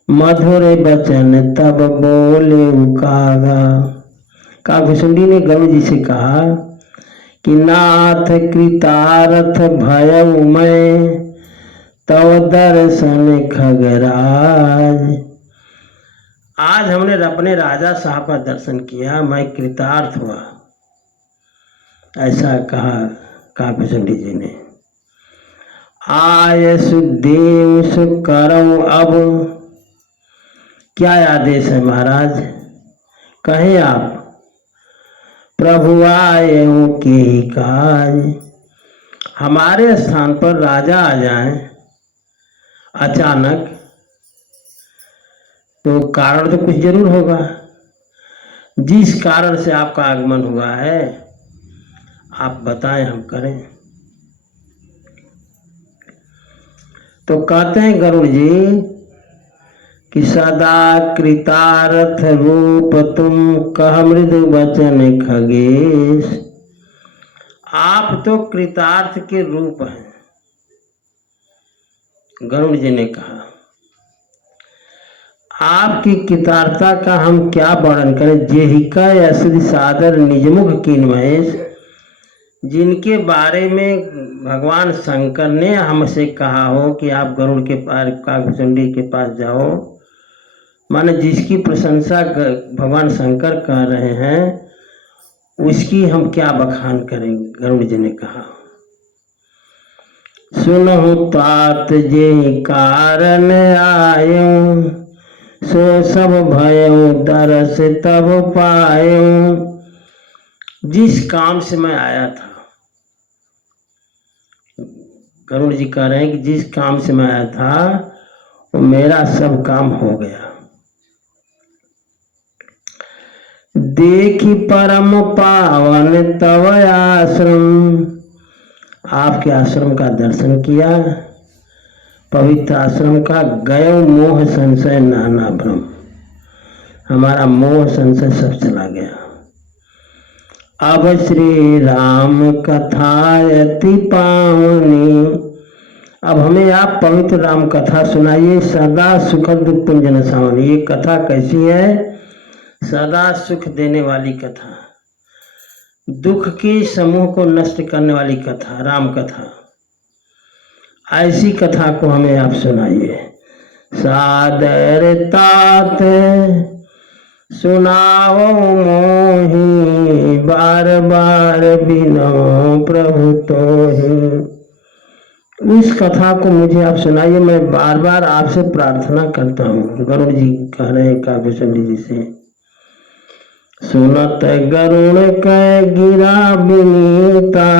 मधुर वचन तब बोले उकागा। काव्यचंडी ने गरुड़ जी से कहा कि नाथ कृतार्थ भयऊ मैं, तव दर्शन खगराज। आज हमने अपने राजा साहब का दर्शन किया, मैं कृतार्थ हुआ, ऐसा कहा काव्यचंडी जी ने। आय सुदेव सुकरऊ अब, क्या आदेश है महाराज, कहें आप। प्रभु आए के ही काज, हमारे स्थान पर राजा आ जाएं अचानक तो कारण तो कुछ जरूर होगा। जिस कारण से आपका आगमन हुआ है आप बताएं, हम करें। तो कहते हैं गरुड़ जी कि सदा कृतार्थ रूप तुम कह मृदु वचन खगेश। आप तो कृतार्थ के रूप हैं, गरुड़ जी ने कहा। आपकी कृतार्थता का हम क्या वर्णन करें। जेहिका असि सादर निजमुख कीन्महेश, जिनके बारे में भगवान शंकर ने हमसे कहा हो कि आप गरुड़ के पास काकभुजंडी के पास जाओ, माने जिसकी प्रशंसा भगवान शंकर कर रहे हैं उसकी हम क्या बखान करें। गरुड़ जी ने कहा सुनहु तात जे कारण आयो, सो सब भयो दरस तब पायो। जिस काम से मैं आया था, गरुड़ जी कह रहे हैं कि जिस काम से मैं आया था वो मेरा सब काम हो गया। देखी परम पावन तव आश्रम, आपके आश्रम का दर्शन किया, पवित्र आश्रम का। गयो मोह संशय नाना भ्रम, हमारा मोह संशय सब चला गया। अब श्री राम कथा अति पावनी, अब हमें आप पवित्र राम कथा सुनाइए। सदा सुखद पुंजन सावनी, ये कथा कैसी है। सदा सुख देने वाली कथा, दुख के समूह को नष्ट करने वाली कथा, राम कथा। ऐसी कथा को हमें आप सुनाइए। सादर तात सुनाओ मोहि, बार बार बिनो प्रभु तोहि। उस कथा को मुझे आप सुनाइए, मैं बार बार आपसे प्रार्थना करता हूँ। गरुड़ जी कह रहे हैं काकभुजंडी जी से। सुनत गरुड़ कै गिरा विनीता,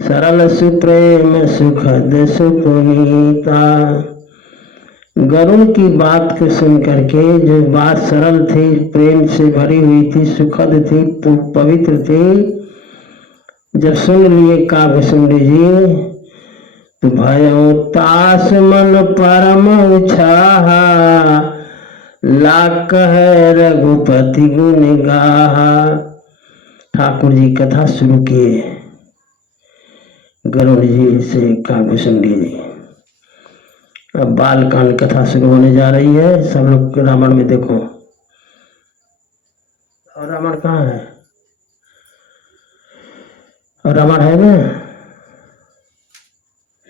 सरल सुप्रेम सुखद सुपुनीता। गरुड़ की बात को सुन करके, जो बात सरल थी, प्रेम से भरी हुई थी, सुखद थी, पवित्र थी, जब सुन लिए काकभुजंडी जी तो भयो तास मन परम उछाहा, लाख है रघुपति गुण गाहा। ठाकुर जी कथा शुरू किए गरुड़ जी से काकभुजंडी जी। अब बालकांड कथा शुरू होने जा रही है। सब लोग रावण में देखो, और रावण कहाँ है। और रावण है ना,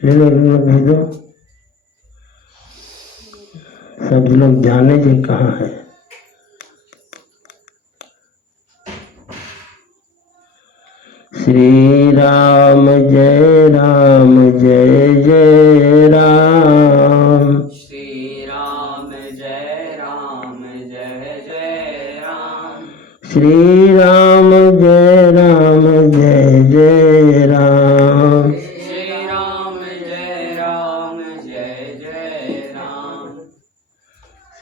ले लो भेज दो, सब लोग जाने जी कहाँ है। श्री राम जय जय राम। श्री राम जय जय राम। श्री राम जय जय राम।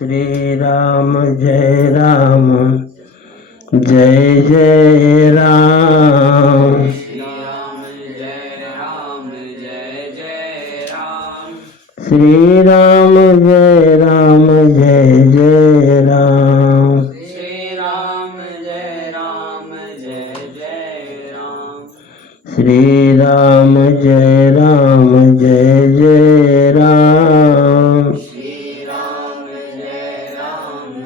श्री राम जय जय राम। श्री राम जय जय राम। श्री राम जय जय राम। श्री राम जय जय राम। श्री राम जय जय राम। श्री राम जय जय राम। श्री राम जय जय राम।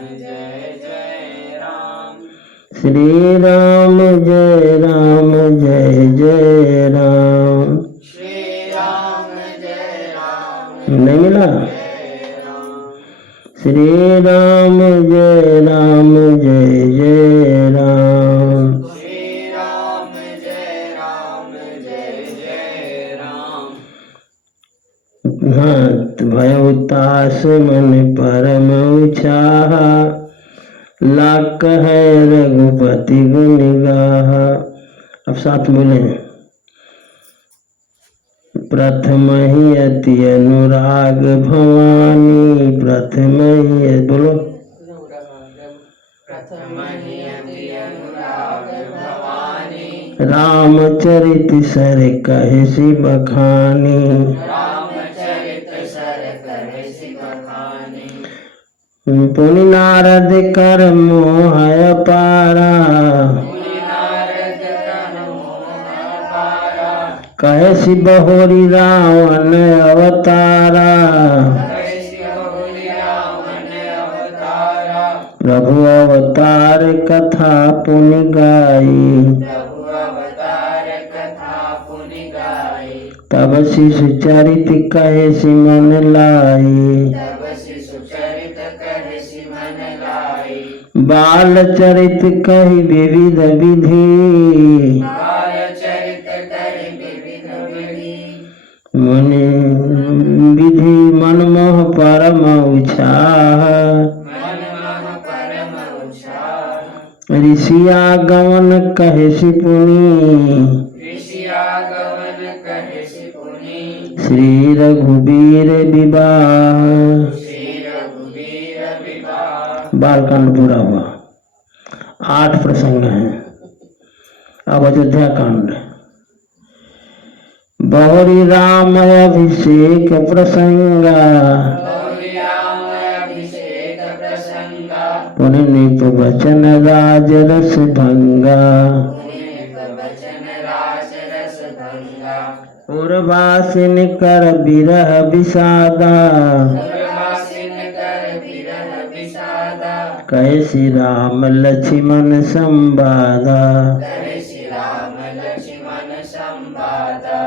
श्री राम जय जय राम। श्री राम जय नहीं मिला। श्री राम जय जय राम। श्री राम जय जय राम। हाँ, भयो तास मन परम उछाहा, लाख है रघुपति गुण गाहा। अब साथ बोले, प्रथम ही अति अनुराग भवानी, प्रथम ही बोलो प्रथमहि अनुराग भवानी, रामचरित सर कहे सी बखानी, रामचरित सर कहे बखानी, पुनि नारद कर मोह पारा, मुनि नारद कर मोह पारा, कहे सी बहोरी रावण अवतारा, कैसी बहुरी रावण अवतारा, प्रभु अवतार कथा पुनि गाई, प्रभु अवतार कथा पुनि गाई, तब शिशु चरित कहे सी मन लाई, तब शिशु चरित कहे मन लाई, बाल चरित कही विविध विधि, बाल चरित कहि विविध विधि, मुनि विधि मनमोह परम उछाह, मन मह परम उत्साह, ऋषिया गमन कहे सी पुनि, ऋषि आगमन कहे पुनि, श्री रघुबीर विवाह। श्री रघुवीर विवाह। बालकांड पूरा हुआ। 8 प्रसंग हैं। अब अयोध्या कांड। बहुरी राम अभिषेक प्रसंगा, गौरी राम अभिषेक प्रसंगा, पुनि निप वचन राज रस भंगा, पुनित वचन रास रस भंगा, पूर्वासिन कर विरह विषादा, पूर्वासिन कर विरह विषादा, कहे श्री राम लक्ष्मण संवादा, करे श्री राम लक्ष्मण संवादा,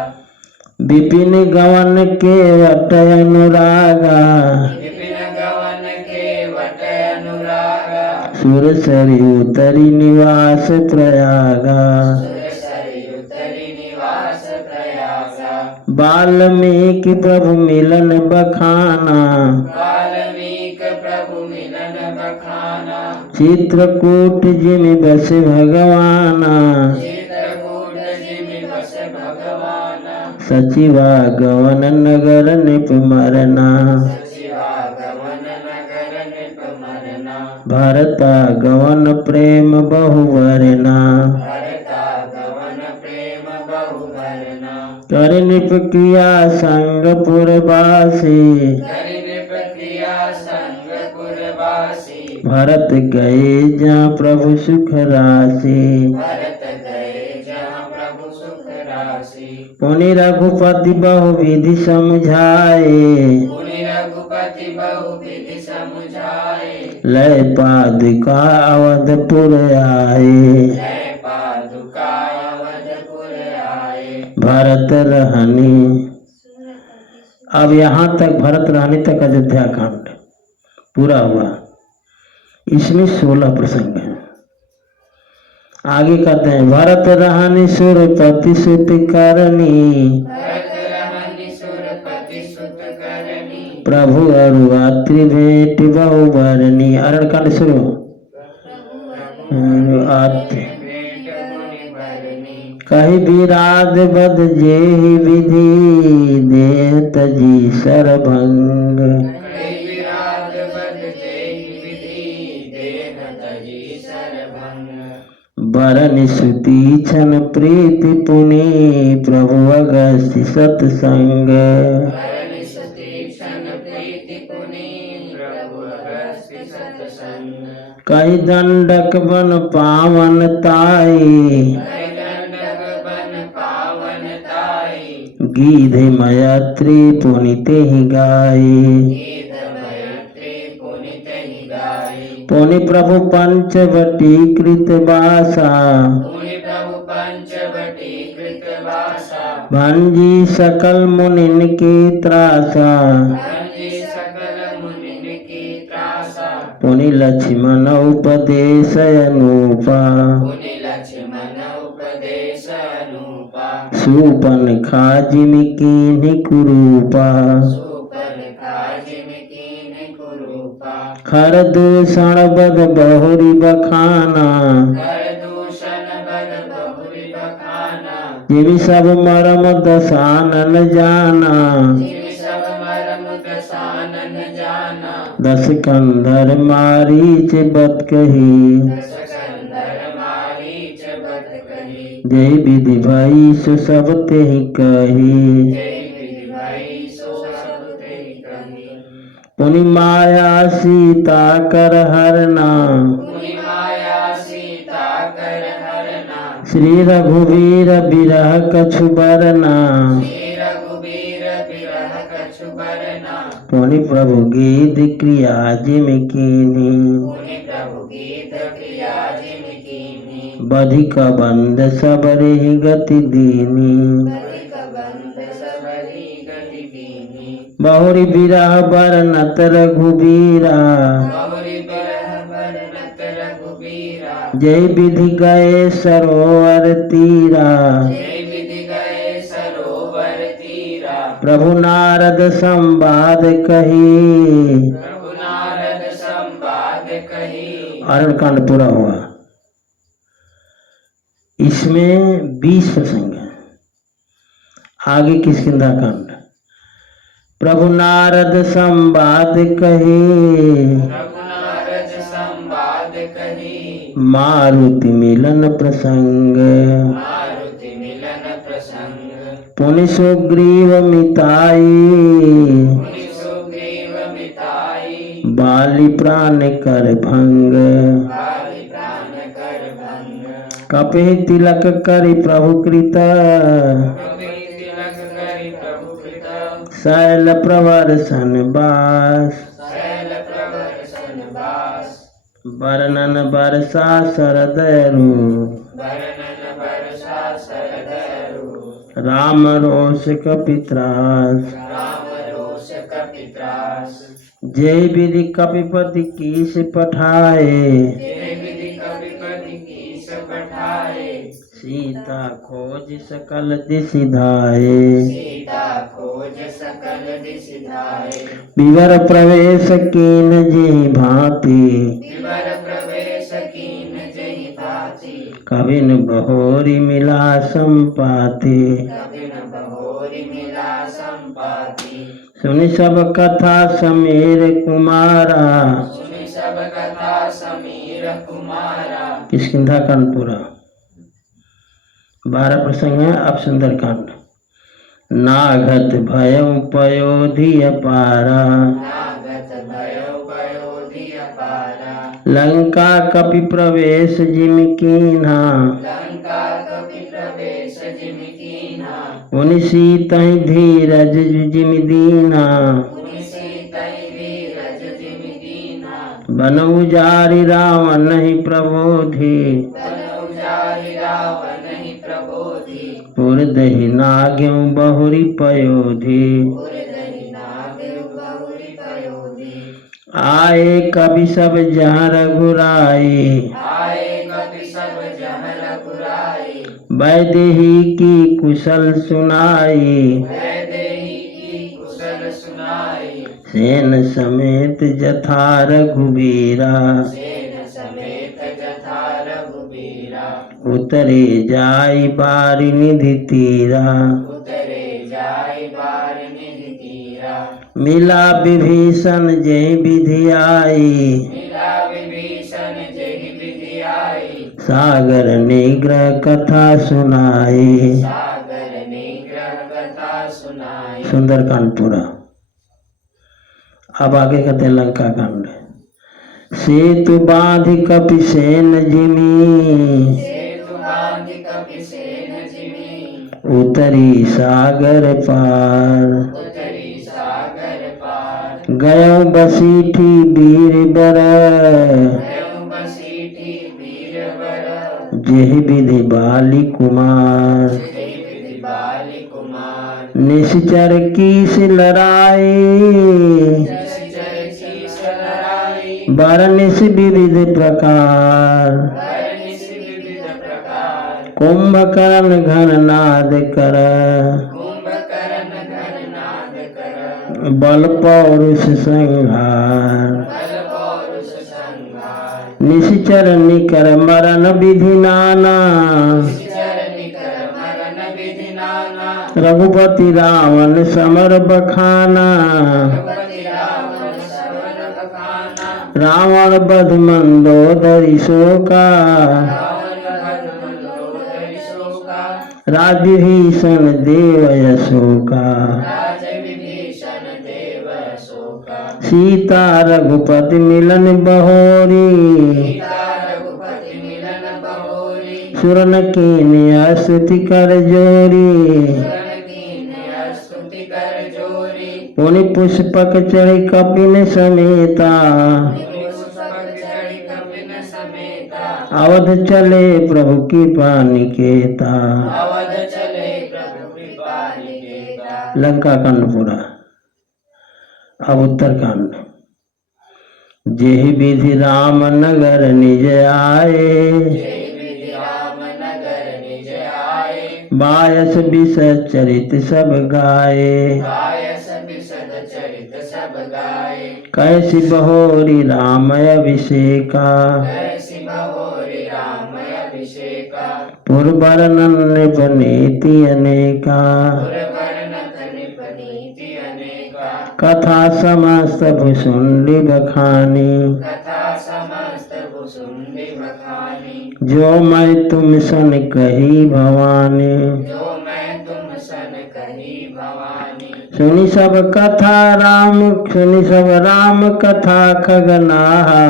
विपिन गवन के वट अनुरागा, विपिन गवन के वट अनुरागा, सुर सरी उतरी निवास प्रयागा, सुर सरी उतरी निवास प्रयागा, वाल्मीकि प्रभु मिलन बखाना, वाल्मीक प्रभु मिलन बखाना, चित्रकूट जिमि बस भगवाना, चित्रकूट जिमि बस भगवाना, सचिवा गवन नगर निप मरना, सचिवा गवन नगर निप मरना, भरता गवन प्रेम बहुवरना, भरता गवन प्रेम बहु भरना, कर निप किया संग पुरवासी, करि नृप क्रिया संग पुरवासी, भरत गए जहाँ प्रभु सुख राशि, भरत गए जहाँ प्रभु सुख राशि, पुनि रघुपति बहु विधि समझाए, पुनि रघुपति बहु विधि समुझाए, लय पादुका अवधपुर आए, लय पादुका अवधपुर आए, भरत रहनी। अब यहाँ तक भरत रहनी तक अयोध्या कांड पूरा हुआ। इसमें 16 प्रसंग हैं। आगे कहते हैं भरत रहनी सुरपति सुत करनी, भरत रहनि सुरपति सुत करनी, प्रभु अरुआत्रि भेंट बहु बरनी। अरणकांड शुरू। अरुआत्रि भेंट मुनि भरनी, कही विराध बद जेहि विधि, देह तजी सरभंग, कहि विराध बद जेहि विधि, देह तजी सरभंग, बरन सुती छन प्रीति पुनि, प्रभु अगस्त्य सतसंग, भरनि सुतीक्षण प्रीति पुनि, प्रभु अगस्त्य सतसंग, कही दंडक बन पावन ताई, कहि दंडक बन पावन ताई, गीध मयत्री पुनि तेहि गाई, गीत मयत्री पुनि तेहि गाई, पुनि प्रभु पंचवटी कृत बासा, पुनि प्रभु पंचवटी कृत वासा, भंजी सकल मुनिन की त्रासा, भंजी सकल मुनिन की त्रासा, पुनि लक्ष्मण उपदेश अनूपा, पुनि लक्ष्मण उपदेश अनूपा, सुपन खाजिमि कीन्हि कुरूपा, सुपन काजिम कीन्हि कुरूपा, खर दूषण बद बहुरी बखाना, कर दूषण बद बहुरी बखाना, जिमि सब मरम दसानन जाना, जिमि सब मरम दसानन जाना, दस कंधर मारीच बत कही, दस कंधर मारीच बत कही, जय विधि भई सो सब तेहि कही, जय विधि भई सो सब तेहि कही। पुनि माया सीता कर हरना, पुनि माया सीता कर हरना, श्री रघुवीर बिरह कछु बरना, श्री रघुबीर बिरह कछु बरना, पुनि प्रभु गीत क्रिया जिम कीनी, पुनि प्रभु गीत क्रिया जिम कीन्ही, बधिक बंद सबरे गति दीनी, बधिक बंध सबरी गति दीन्ही, बहुरी बिरह बरनत रघुबीरा, बहुरी बिरह बरनत रघुबीरा, जय विधि गए सरोवर तीरा, जय विधि गए सरोवर तीरा, प्रभु नारद संवाद कही, प्रभु नारद संवाद कही। अरणकांड पूरा हुआ। इसमें 20 प्रसंग है। आगे किष्किंधा कांड। प्रभु नारद संवाद कही, प्रभु नारद संवाद कही, मारुति मिलन प्रसंग, मारुति मिलन प्रसंग, पुनि सुग्रीव मिताई, मुनि सुग्रीव मिताई, बाली प्राण कर भंग, बाली प्राण कर भंग, कपि तिलक करि प्रभु कृत, कपि तिलक करि प्रभु कृत, शैल प्रवर्सन बास, शैल प्रवर्सन बास, वर्णन बरसा शरदरु, वर्णन बरसा शरदरु, राम रोष कपित्रास, राम रोष कपित्रास, जय विधि कपिपति कीस पठाए, जय विधि कपिपति कीस पठाए, सीता खोज सकल दिशि धाये, सीता खोज सकल दिशि धाये, विवर प्रवेश कीन जेहि भांति, विवर प्रवेश कीन जेहि भांति, कविन बहोरी मिला संपाति, कबिन बहोरी मिला संपाति, सुनि सब कथा समीर कुमारा। सुनि सब कथा समीर कुमारा। किष्किंधा कांड पूरा। 12 प्रसंग है। अब सुंदरकांड। नागत भयं पयोधि अपारा, नागत भयो पयोधि अपारा, लंका कपि प्रवेश जिमि कीन्हा, लंका कपि प्रवेश जिमि कीन्हा, पुनि सीतहि धीरज जिमि दीन्हा, पुनि सीतहि धीरज जिमि दीन्हा, बन उजारि रावण ही प्रबोधि, बन उजारि रावण ही प्रबोधि, पुरदहि नाग्यं बहुरी पयोधि, पुरदहि नाग बहुरी पयोधि, आए कवि सब जहाँ रघुराई, आए कपि सब जह रघुराई, वैदेही की कुशल सुनाई, वैदेही की कुशल सुनाई, सेन समेत जथा रघुबीरा, सेन समेत जथा रघुबीरा, उतरे जाई बारी निधि तीरा, उतरे जाय बार निधि तीरा, मिला विभीषण जय विधि आई, मिला विभीषण जेहि विधि आई, सागर निग्रह कथा सुनाई। सागर निग्रह कथा सुनाई। सुंदरकांड पूरा। अब आगे कहते हैं लंका कांड। सेतु बांधि कपि सेन जिमी, सेतु बांधि कपि सेन जिमी, उतरी सागर पार, उतरी सागर पार, गयो बसीठी वीर बर, गयो बसीठी वीरवर, जेहि विधि बाली कुमार, जेहि विधि बाली कुमार, निश्चर कीस लड़ाई, निश्चर शीस लड़ाई, बरनिस विविध प्रकार, बरनिस विविध प्रकार, कुंभकर्ण घन नाद कर, कुंभकर्ण घन नाद कर, बल पौरुष संहार, बल पौरुष संहार, निश्चर निकर मरण विधि नाना, निश्चर निकर मरण रघुपति रावण समर बखाना, रघुपति रावण समर बखाना, रावण बध मंदोदरी शोका, रावण बध मंदोदरी शोका, राजभीषण देव यशोका, राज विभीषण देव शोका, सीता रघुपति मिलन बहोरी, सीता रघुपति मिलन बहोरी, सुरन कीन स्तुति कर जोरी, सुरन कीन स्तुति कर जोरी, पुनि पुष्पक चढ़ी कपिन समेता, पुष्पक चढ़ी कपिन समेता, अवध चले प्रभु की पानिकेता। अवध चले प्रभु कृपा निकेता। लंका कांड पूरा। अब उत्तरकांड। जेहि विधि राम नगर निज आए, जय विधि राम नगर निज आए, बायस बिस चरित सब गाए, गायस बिशद चरित सब गाए, कैसी बहोरी राम अभिषेका, कैसी बहोरी राम अभिषेका, पुरबरनन बनीति अनेका, पुरवर्णत निपनीति अनेका, कथा समस्त भुसुंडी बखानी, कथा समस्त भुसुंडी बखानी, जो मैं तुम सन कही भवानी, जो मैं तुम सन कही भवानी, सुनी सब कथा राम, सुनी सब राम कथा खगनाहा,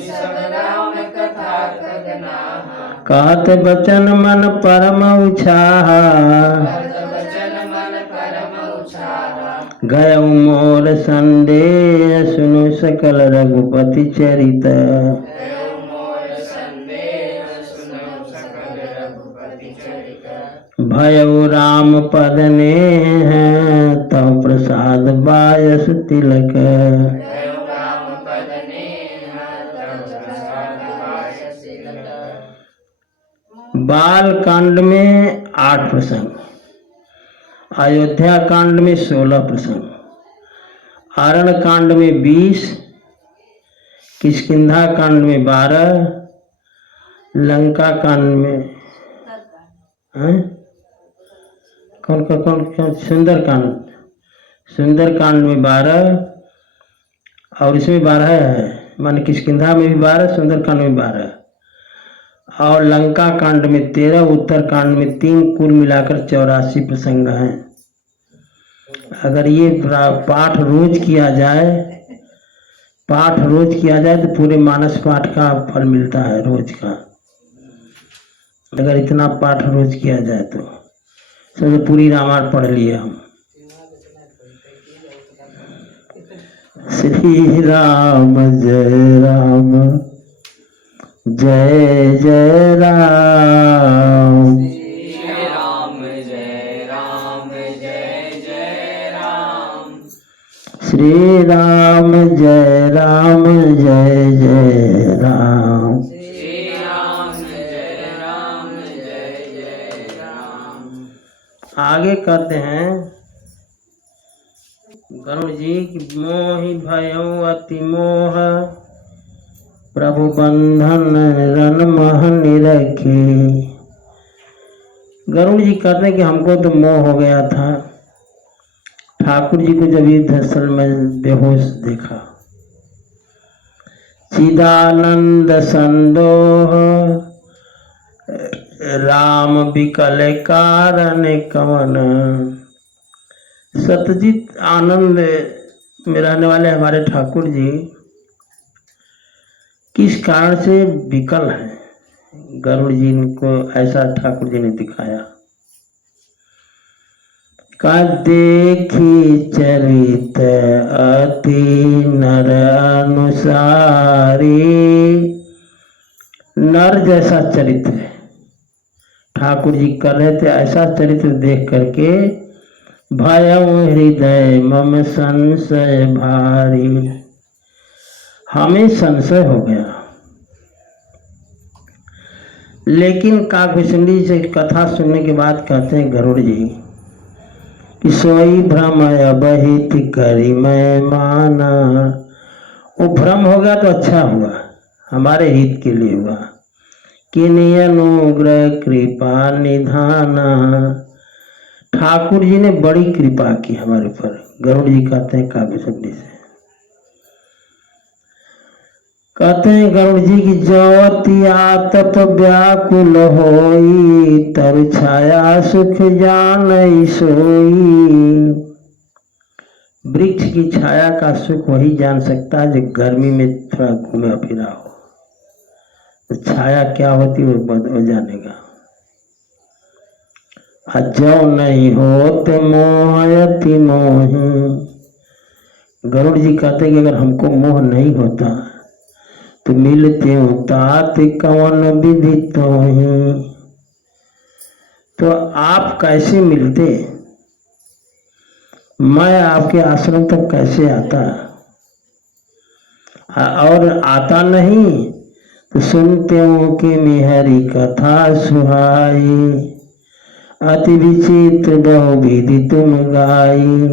सब राम कथा खगनाहा, कहत बचन मन परम उछाहा, भरत वचन मन परम उछाहा, गय मोर संदेह सुनु सकल रघुपति चरित, गयो मोर संदेह सुनो सकल रघुपति चरित, भयउ राम पद ने तव प्रसाद बायस तिलक, गयो राम पद नेह तव प्रसाद बायस तिलक। बाल कांड में 8 प्रसंग, अयोध्या कांड में 16 प्रसंग, आरण कांड में 20, किष्किंधा कांड में 12, लंका कांड में हैं? कौन कौन कौन? सुंदर कांड में 12 और इसमें 12 है, मान किष्किंधा में भी 12, सुंदर कांड में 12 और लंका कांड में 13, उत्तर कांड में 3, कुल मिलाकर 84 प्रसंग हैं। अगर ये पाठ रोज किया जाए तो पूरे मानस पाठ का फल मिलता है रोज का। अगर इतना पाठ रोज किया जाए तो समझो पूरी रामायण पढ़ लिए हम। श्री राम जय राम जय जय राम, श्री राम जय राम जय जय राम, श्री राम जय राम जय जय राम। श्री राम जय राम जय जय राम। आगे कहते हैं गरुड़ जी की मोहि भयो अति मोह, प्रभु बंधन रन मह निरखे। गरुड़ जी कहते हैं कि हमको तो मोह हो गया था ठाकुर जी को जब युद्ध स्थल में बेहोश देखा। चिदानंद संदोह राम विकल कारण कवन, सतजित आनंद में रहने वाले हमारे ठाकुर जी किस कारण से विकल हैं। गरुड़ जी को ऐसा ठाकुर जी ने दिखाया। का देखी चरित अति नर अनुसारी, नर जैसा चरित्र ठाकुर जी कर रहे थे। ऐसा चरित्र देख करके भयउ हृदय मम संशय भारी, हमें संशय हो गया। लेकिन काकभूषणी से कथा सुनने के बाद कहते हैं गरुड़ जी कि सोई भ्रम अबहित करी मैं माना। वो भ्रम हो गया तो अच्छा हुआ, हमारे हित के लिए हुआ। किन्हीं अनुग्रह कृपा निधाना, ठाकुर जी ने बड़ी कृपा की हमारे ऊपर। गरुड़ जी कहते हैं काव्य शब्द से, कहते हैं गरुड़ जी की ज्योति आतप व्याकुल होई, तर छाया सुख जान सोई। वृक्ष की छाया का सुख वही जान सकता है जो गर्मी में थोड़ा घूमे फिरा हो, तो छाया क्या होती है वो जानेगा। अजो नहीं होते मोहयति मोहि, गरुड़ जी कहते कि अगर हमको मोह नहीं होता तो मिलते तात कवन विधि तोहि। तो आप कैसे मिलते, मैं आपके आश्रम तक कैसे आता, और आता नहीं तो सुनते हो कि मेहरी कथा सुहाई, अति विचित्र बहुविधि तुम गाई।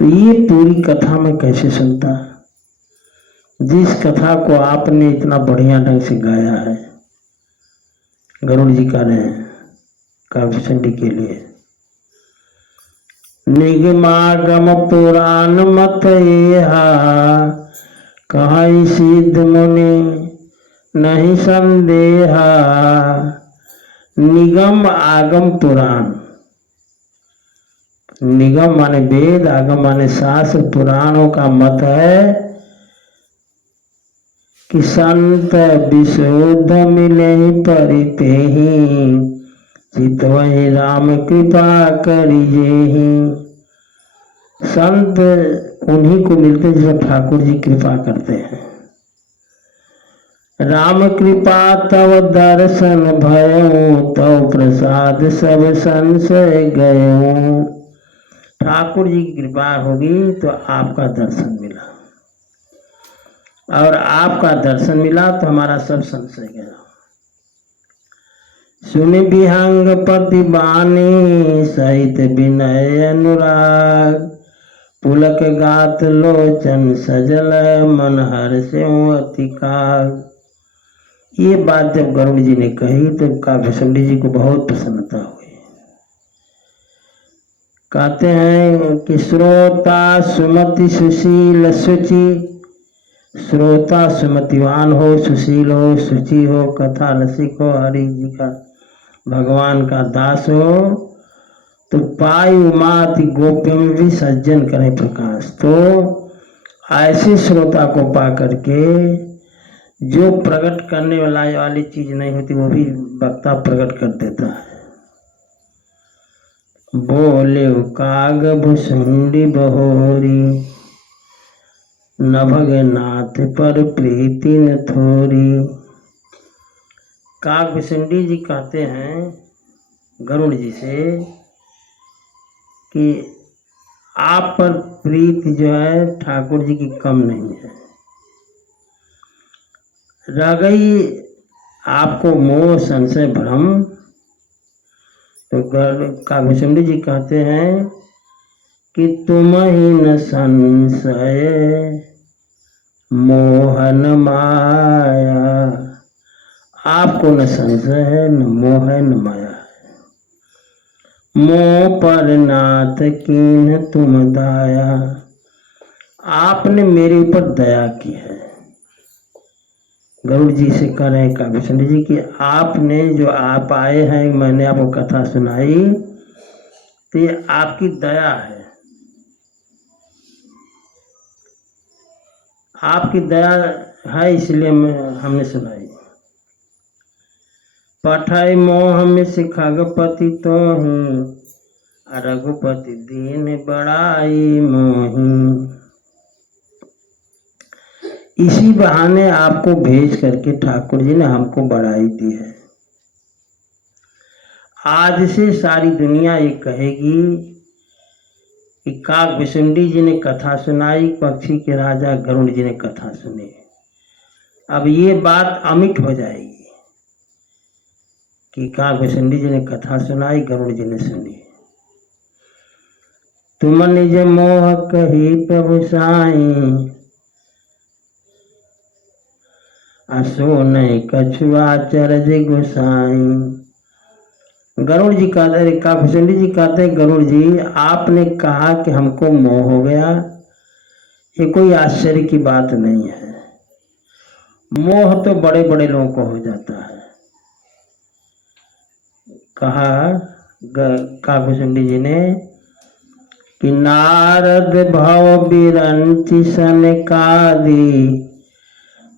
तो ये पूरी कथा मैं कैसे सुनता, जिस कथा को आपने इतना बढ़िया ढंग से गाया है। गरुड़ जी कह रहे हैं काव्य संधि के लिए, निगमागम पुराण मत येहा, कहीं सिद्ध मुनि नहीं संदेहा। निगम आगम पुराण, निगम माने वेद, आगम माने शास्त्र, पुराणों का मत है कि संत विशुद्ध मिले परिते ही, चित वही राम कृपा करिए। संत उन्हीं को मिलते जो ठाकुर जी कृपा करते हैं। राम कृपा तव दर्शन भयो, तव प्रसाद सब संशय गयो। ठाकुर जी की कृपा होगी तो आपका दर्शन मिला, और आपका दर्शन मिला तो हमारा सब संशय गया। सुन विहंग पति बानी, सहित विनय अनुराग, पुलक गात लोचन सजल, मन हर्षे अति काग। ये बात जब गरुड़ जी ने कही तो काव्यसंडी जी को बहुत प्रसन्नता हुई। कहते हैं कि श्रोता सुमति सुशील शुचि, श्रोता सुमतिवान हो, सुशील हो, शुचि हो, कथा रसिक हो, हरि जी का भगवान का दास हो, तो पाई उमाति गोप्य में भी सज्जन करे प्रकाश। तो ऐसे श्रोता को पा करके जो प्रकट करने वाली चीज नहीं होती वो भी वक्ता प्रकट कर देता है। बोले काग भुसुंडी बहोरी, नभग नाथ पर प्रीति न थोरी। काग भुसुंडी जी कहते हैं गरुड़ जी से कि आप पर प्रीति जो है ठाकुर जी की कम नहीं है। रह गई आपको मोह संशय भ्रम, तो काव्यसुंडी जी कहते हैं कि तुम ही न संशय मोहन माया। आपको न संशय है, न मोह है, न माया है। मोह पर नाथ कीन तुम दाया, आपने मेरे ऊपर दया की है। गरुड़ जी से कह रहे हैं काव्यसुंडी जी कि आपने जो आप आए हैं, मैंने आपको कथा सुनाई, तो ये आपकी दया है। आपकी दया है इसलिए हमने सुनाई। पठाई मोह में खगपति तो ही, रघुपति दीन बड़ाई मोही। इसी बहाने आपको भेज करके ठाकुर जी ने हमको बढ़ाई दी है। आज से सारी दुनिया ये कहेगी कि काव्यसुंडी जी ने कथा सुनाई, पक्षी के राजा गरुड़ जी ने कथा सुनी। अब ये बात अमिट हो जाएगी कि काव्यसुंडी जी ने कथा सुनाई, गरुड़ जी ने सुनी। तुम निज मोह कही प्रभु साई, असो नहीं कछुआ चरज गोसाई। गरुड़ जी कहते, काकभूषण जी कहते, गरुड़ जी आपने कहा कि हमको मोह हो गया, ये कोई आश्चर्य की बात नहीं है। मोह तो बड़े बड़े लोगों को हो जाता है। कहा काकभूषण जी ने कि नारद भव बिरंचि सनकादि,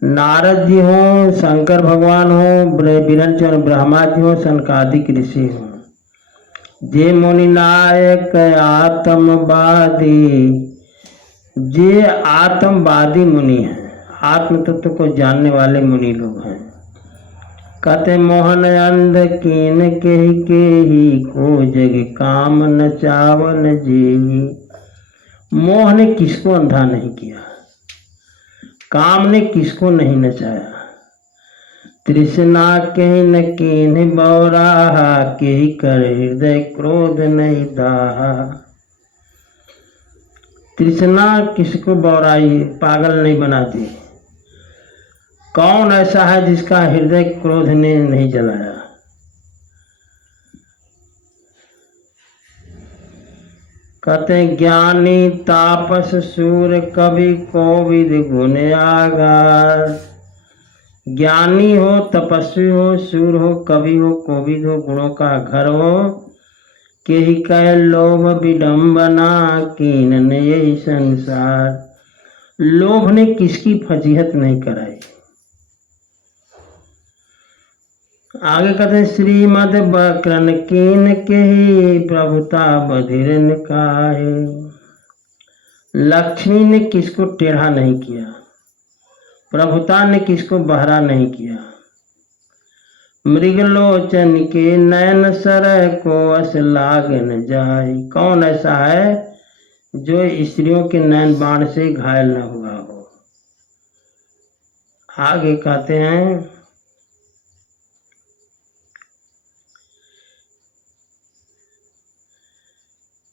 नारद जी हो, शंकर भगवान हो, बिरंच ब्रह्मा जी हो, सनकादिक ऋषि हो, जे मुनि नायक आत्मवादी, जे आत्मवादी मुनि हैं, आत्म तत्व को जानने वाले मुनि लोग हैं। कहते मोहन अंध कीन के ही को जग काम न चावन जी। मोह ने किसको अंधा नहीं किया, काम ने किसको नहीं नचाया। तृष्णा के न कीन बौराहा, के कर हृदय क्रोध नहीं दाहा। तृष्णा किसको बौराई, पागल नहीं बनाती। कौन ऐसा है जिसका हृदय क्रोध ने नहीं जलाया। कहते ज्ञानी तापस सूर कवि कोविद गुण आगार। ज्ञानी हो, तपस्वी हो, सूर हो, कवि हो, कोविद हो, गुणों का घर हो, के ही कह लोभ विडम्बना कीन यही संसार। लोभ ने किसकी फजीहत नहीं कराई। आगे कहते श्रीमद बक्रन कीन के ही प्रभुता बधिरन काहे। लक्ष्मी ने किसको टेढ़ा नहीं किया, प्रभुता ने किसको बहरा नहीं किया। मृगलोचन के नयन सर को अस लाग न जाए। कौन ऐसा है जो स्त्रियों के नयन बाण से घायल न हुआ हो। आगे कहते हैं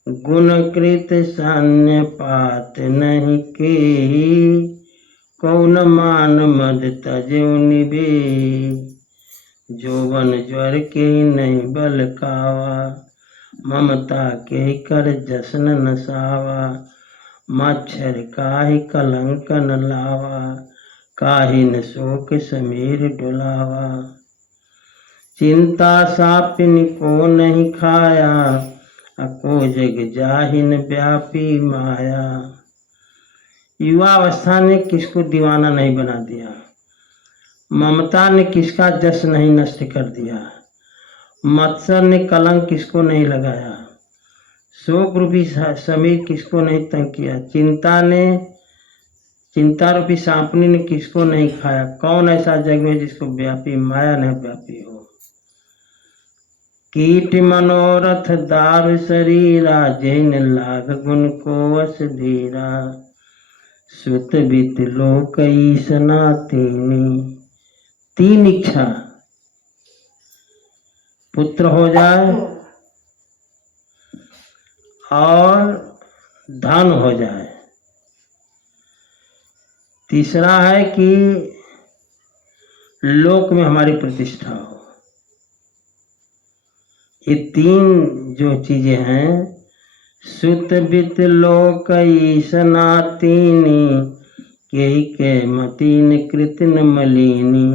गुणकृत सन्य पात नहीं के, कौन मान मद तजो निभे। जोवन ज्वर के नहीं बल कावा, ममता के कर जसन नसावा। मच्छर काहि कलंक न लावा, काहि न शोक समीर डुलावा। चिंता सापिन को नहीं खाया, अको जग जाहिन व्यापी माया। युवा अवस्था ने किसको दीवाना नहीं बना दिया। ममता ने किसका जस नहीं नष्ट कर दिया। मत्सर ने कलंक किसको नहीं लगाया। शोक रूपी समीर किसको नहीं तंग किया। चिंता रूपी सांपनी ने किसको नहीं खाया। कौन ऐसा जग में जिसको व्यापी माया न व्यापी हो। कीट मनोरथ दार शरीरा, जैन लाग गुण को वस धीरा। सुत वित लोक ईसना तीनी। तीन इच्छा, पुत्र हो जाए और धन हो जाए। तीसरा है कि लोक में हमारी प्रतिष्ठा हो। ये तीन जो चीजें हैं, सुत वित लोक ईसना तीनी, के मतीन कृतिन मलिनी।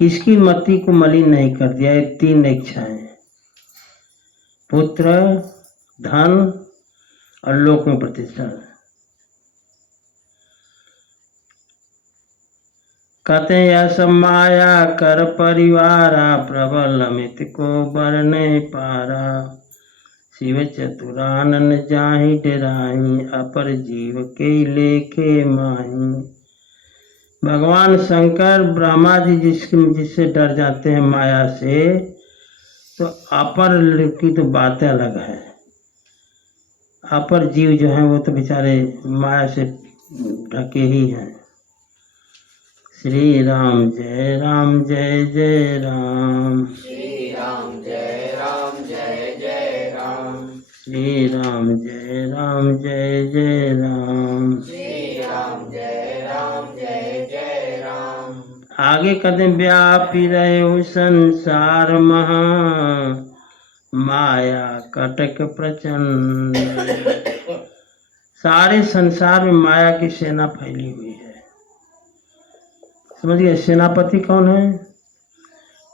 किसकी मति को मलिन नहीं कर दिया। ये तीन इच्छाएं, पुत्र, धन और लोक में प्रतिष्ठा। कहते हैं यह सब माया कर परिवारा, प्रबल अमित को बरने पारा। शिव चतुरानन जाहि डराही, अपर जीव के लेखे माही। भगवान शंकर ब्रह्मा जी जिससे डर जाते हैं माया से, तो अपर की तो बातें अलग है। अपर जीव जो हैं वो तो बेचारे माया से ढके ही हैं। श्री राम जय राम जय जय राम। श्री राम जय राम जय जय राम। श्री राम जय राम जय जय राम। श्री राम जय राम जय जय राम। आगे कहते व्यापी रहे संसार महा, माया कटक प्रचंड। सारे संसार में माया की सेना फैली हुई है। समझिए सेनापति कौन है?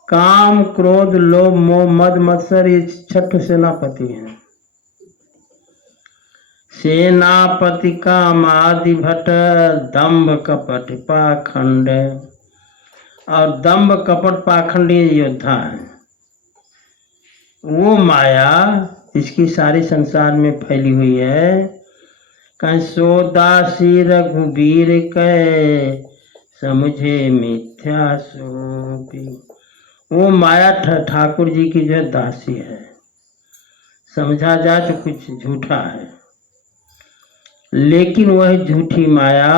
काम क्रोध लोभ मोह मद मत्सर, ये 6 सेनापति हैं। सेनापति काम आदि भट, दंभ कपट पाखंड। और दंभ कपट पाखंड ये योद्धा है। वो माया इसकी सारी संसार में फैली हुई है। कहीं सोदासी रघुबीर कै, समझे मिथ्या सोपी। वो माया ठाकुर जी की जो दासी है, समझा जाए तो कुछ झूठा है, लेकिन वह झूठी माया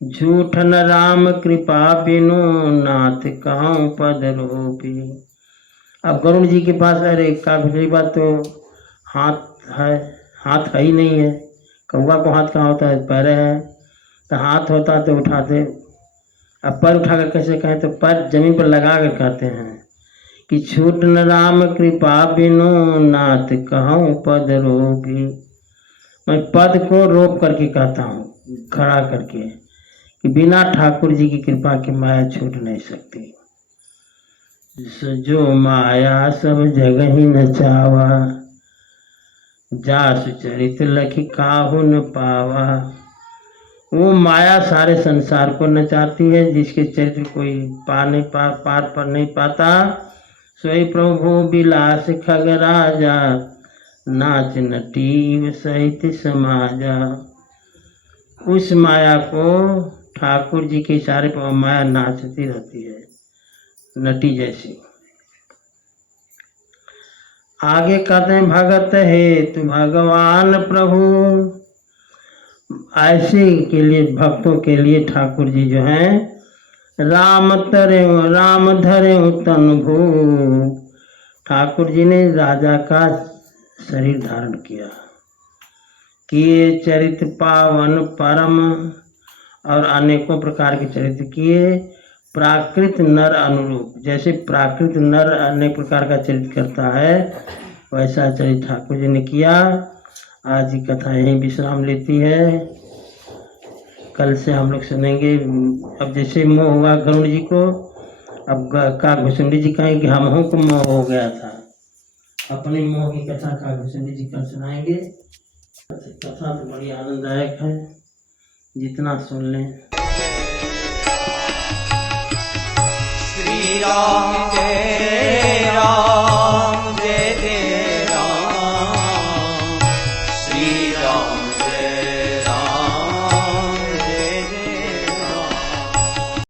झूठन राम कृपा बिनु, नाथ कहूँ पद रोपी। अब गरुड़ जी के पास अरे काफी बात तो हाथ है ही नहीं है। कौवा को हाथ कहाँ होता है? पैर है। तो हाथ होता तो उठाते। अब पैर उठाकर कैसे कहें? तो पैर जमीन पर लगा कर कहते हैं कि छूट न राम कृपा बिनु, नाथ कहूँ पद रोपी। मैं पद को रोप करके कहता हूँ, खड़ा करके, कि बिना ठाकुर जी की कृपा की माया छूट नहीं सकती। जो माया सब जगह ही नचावा, जासु चरित लखी काहू न पावा। वो माया सारे संसार को नचाती है, जिसके चरित्र कोई पार पर नहीं पाता। सोई प्रभु विलास खगराजा, नाच नटीव सहित समाजा। उस माया को ठाकुर जी के इशारे पर माया नाचती रहती है, नटी जैसी। आगे कहते हैं भगत है तू भगवान प्रभु। ऐसे के लिए भक्तों के लिए ठाकुर जी जो हैं, राम धरे तन भू। ठाकुर जी ने राजा का शरीर धारण किया, किए चरित्र पावन परम, और अनेकों प्रकार के चरित्र किए। प्राकृत नर अनुरूप, जैसे प्राकृत नर अनेक प्रकार का चरित्र करता है, वैसा चरित्र ठाकुर जी ने किया। आज की कथा यहीं विश्राम लेती है। कल से हम लोग सुनेंगे। अब जैसे मोह हुआ गरुड़ जी को, अब काकभूषुंडी जी कहें कि हमों को मोह हो गया था। अपने मोह की कथा काकभूषुंडी जी कल सुनाएंगे। कथा तो बड़ी आनंददायक है, जितना सुन लें। श्री राम जय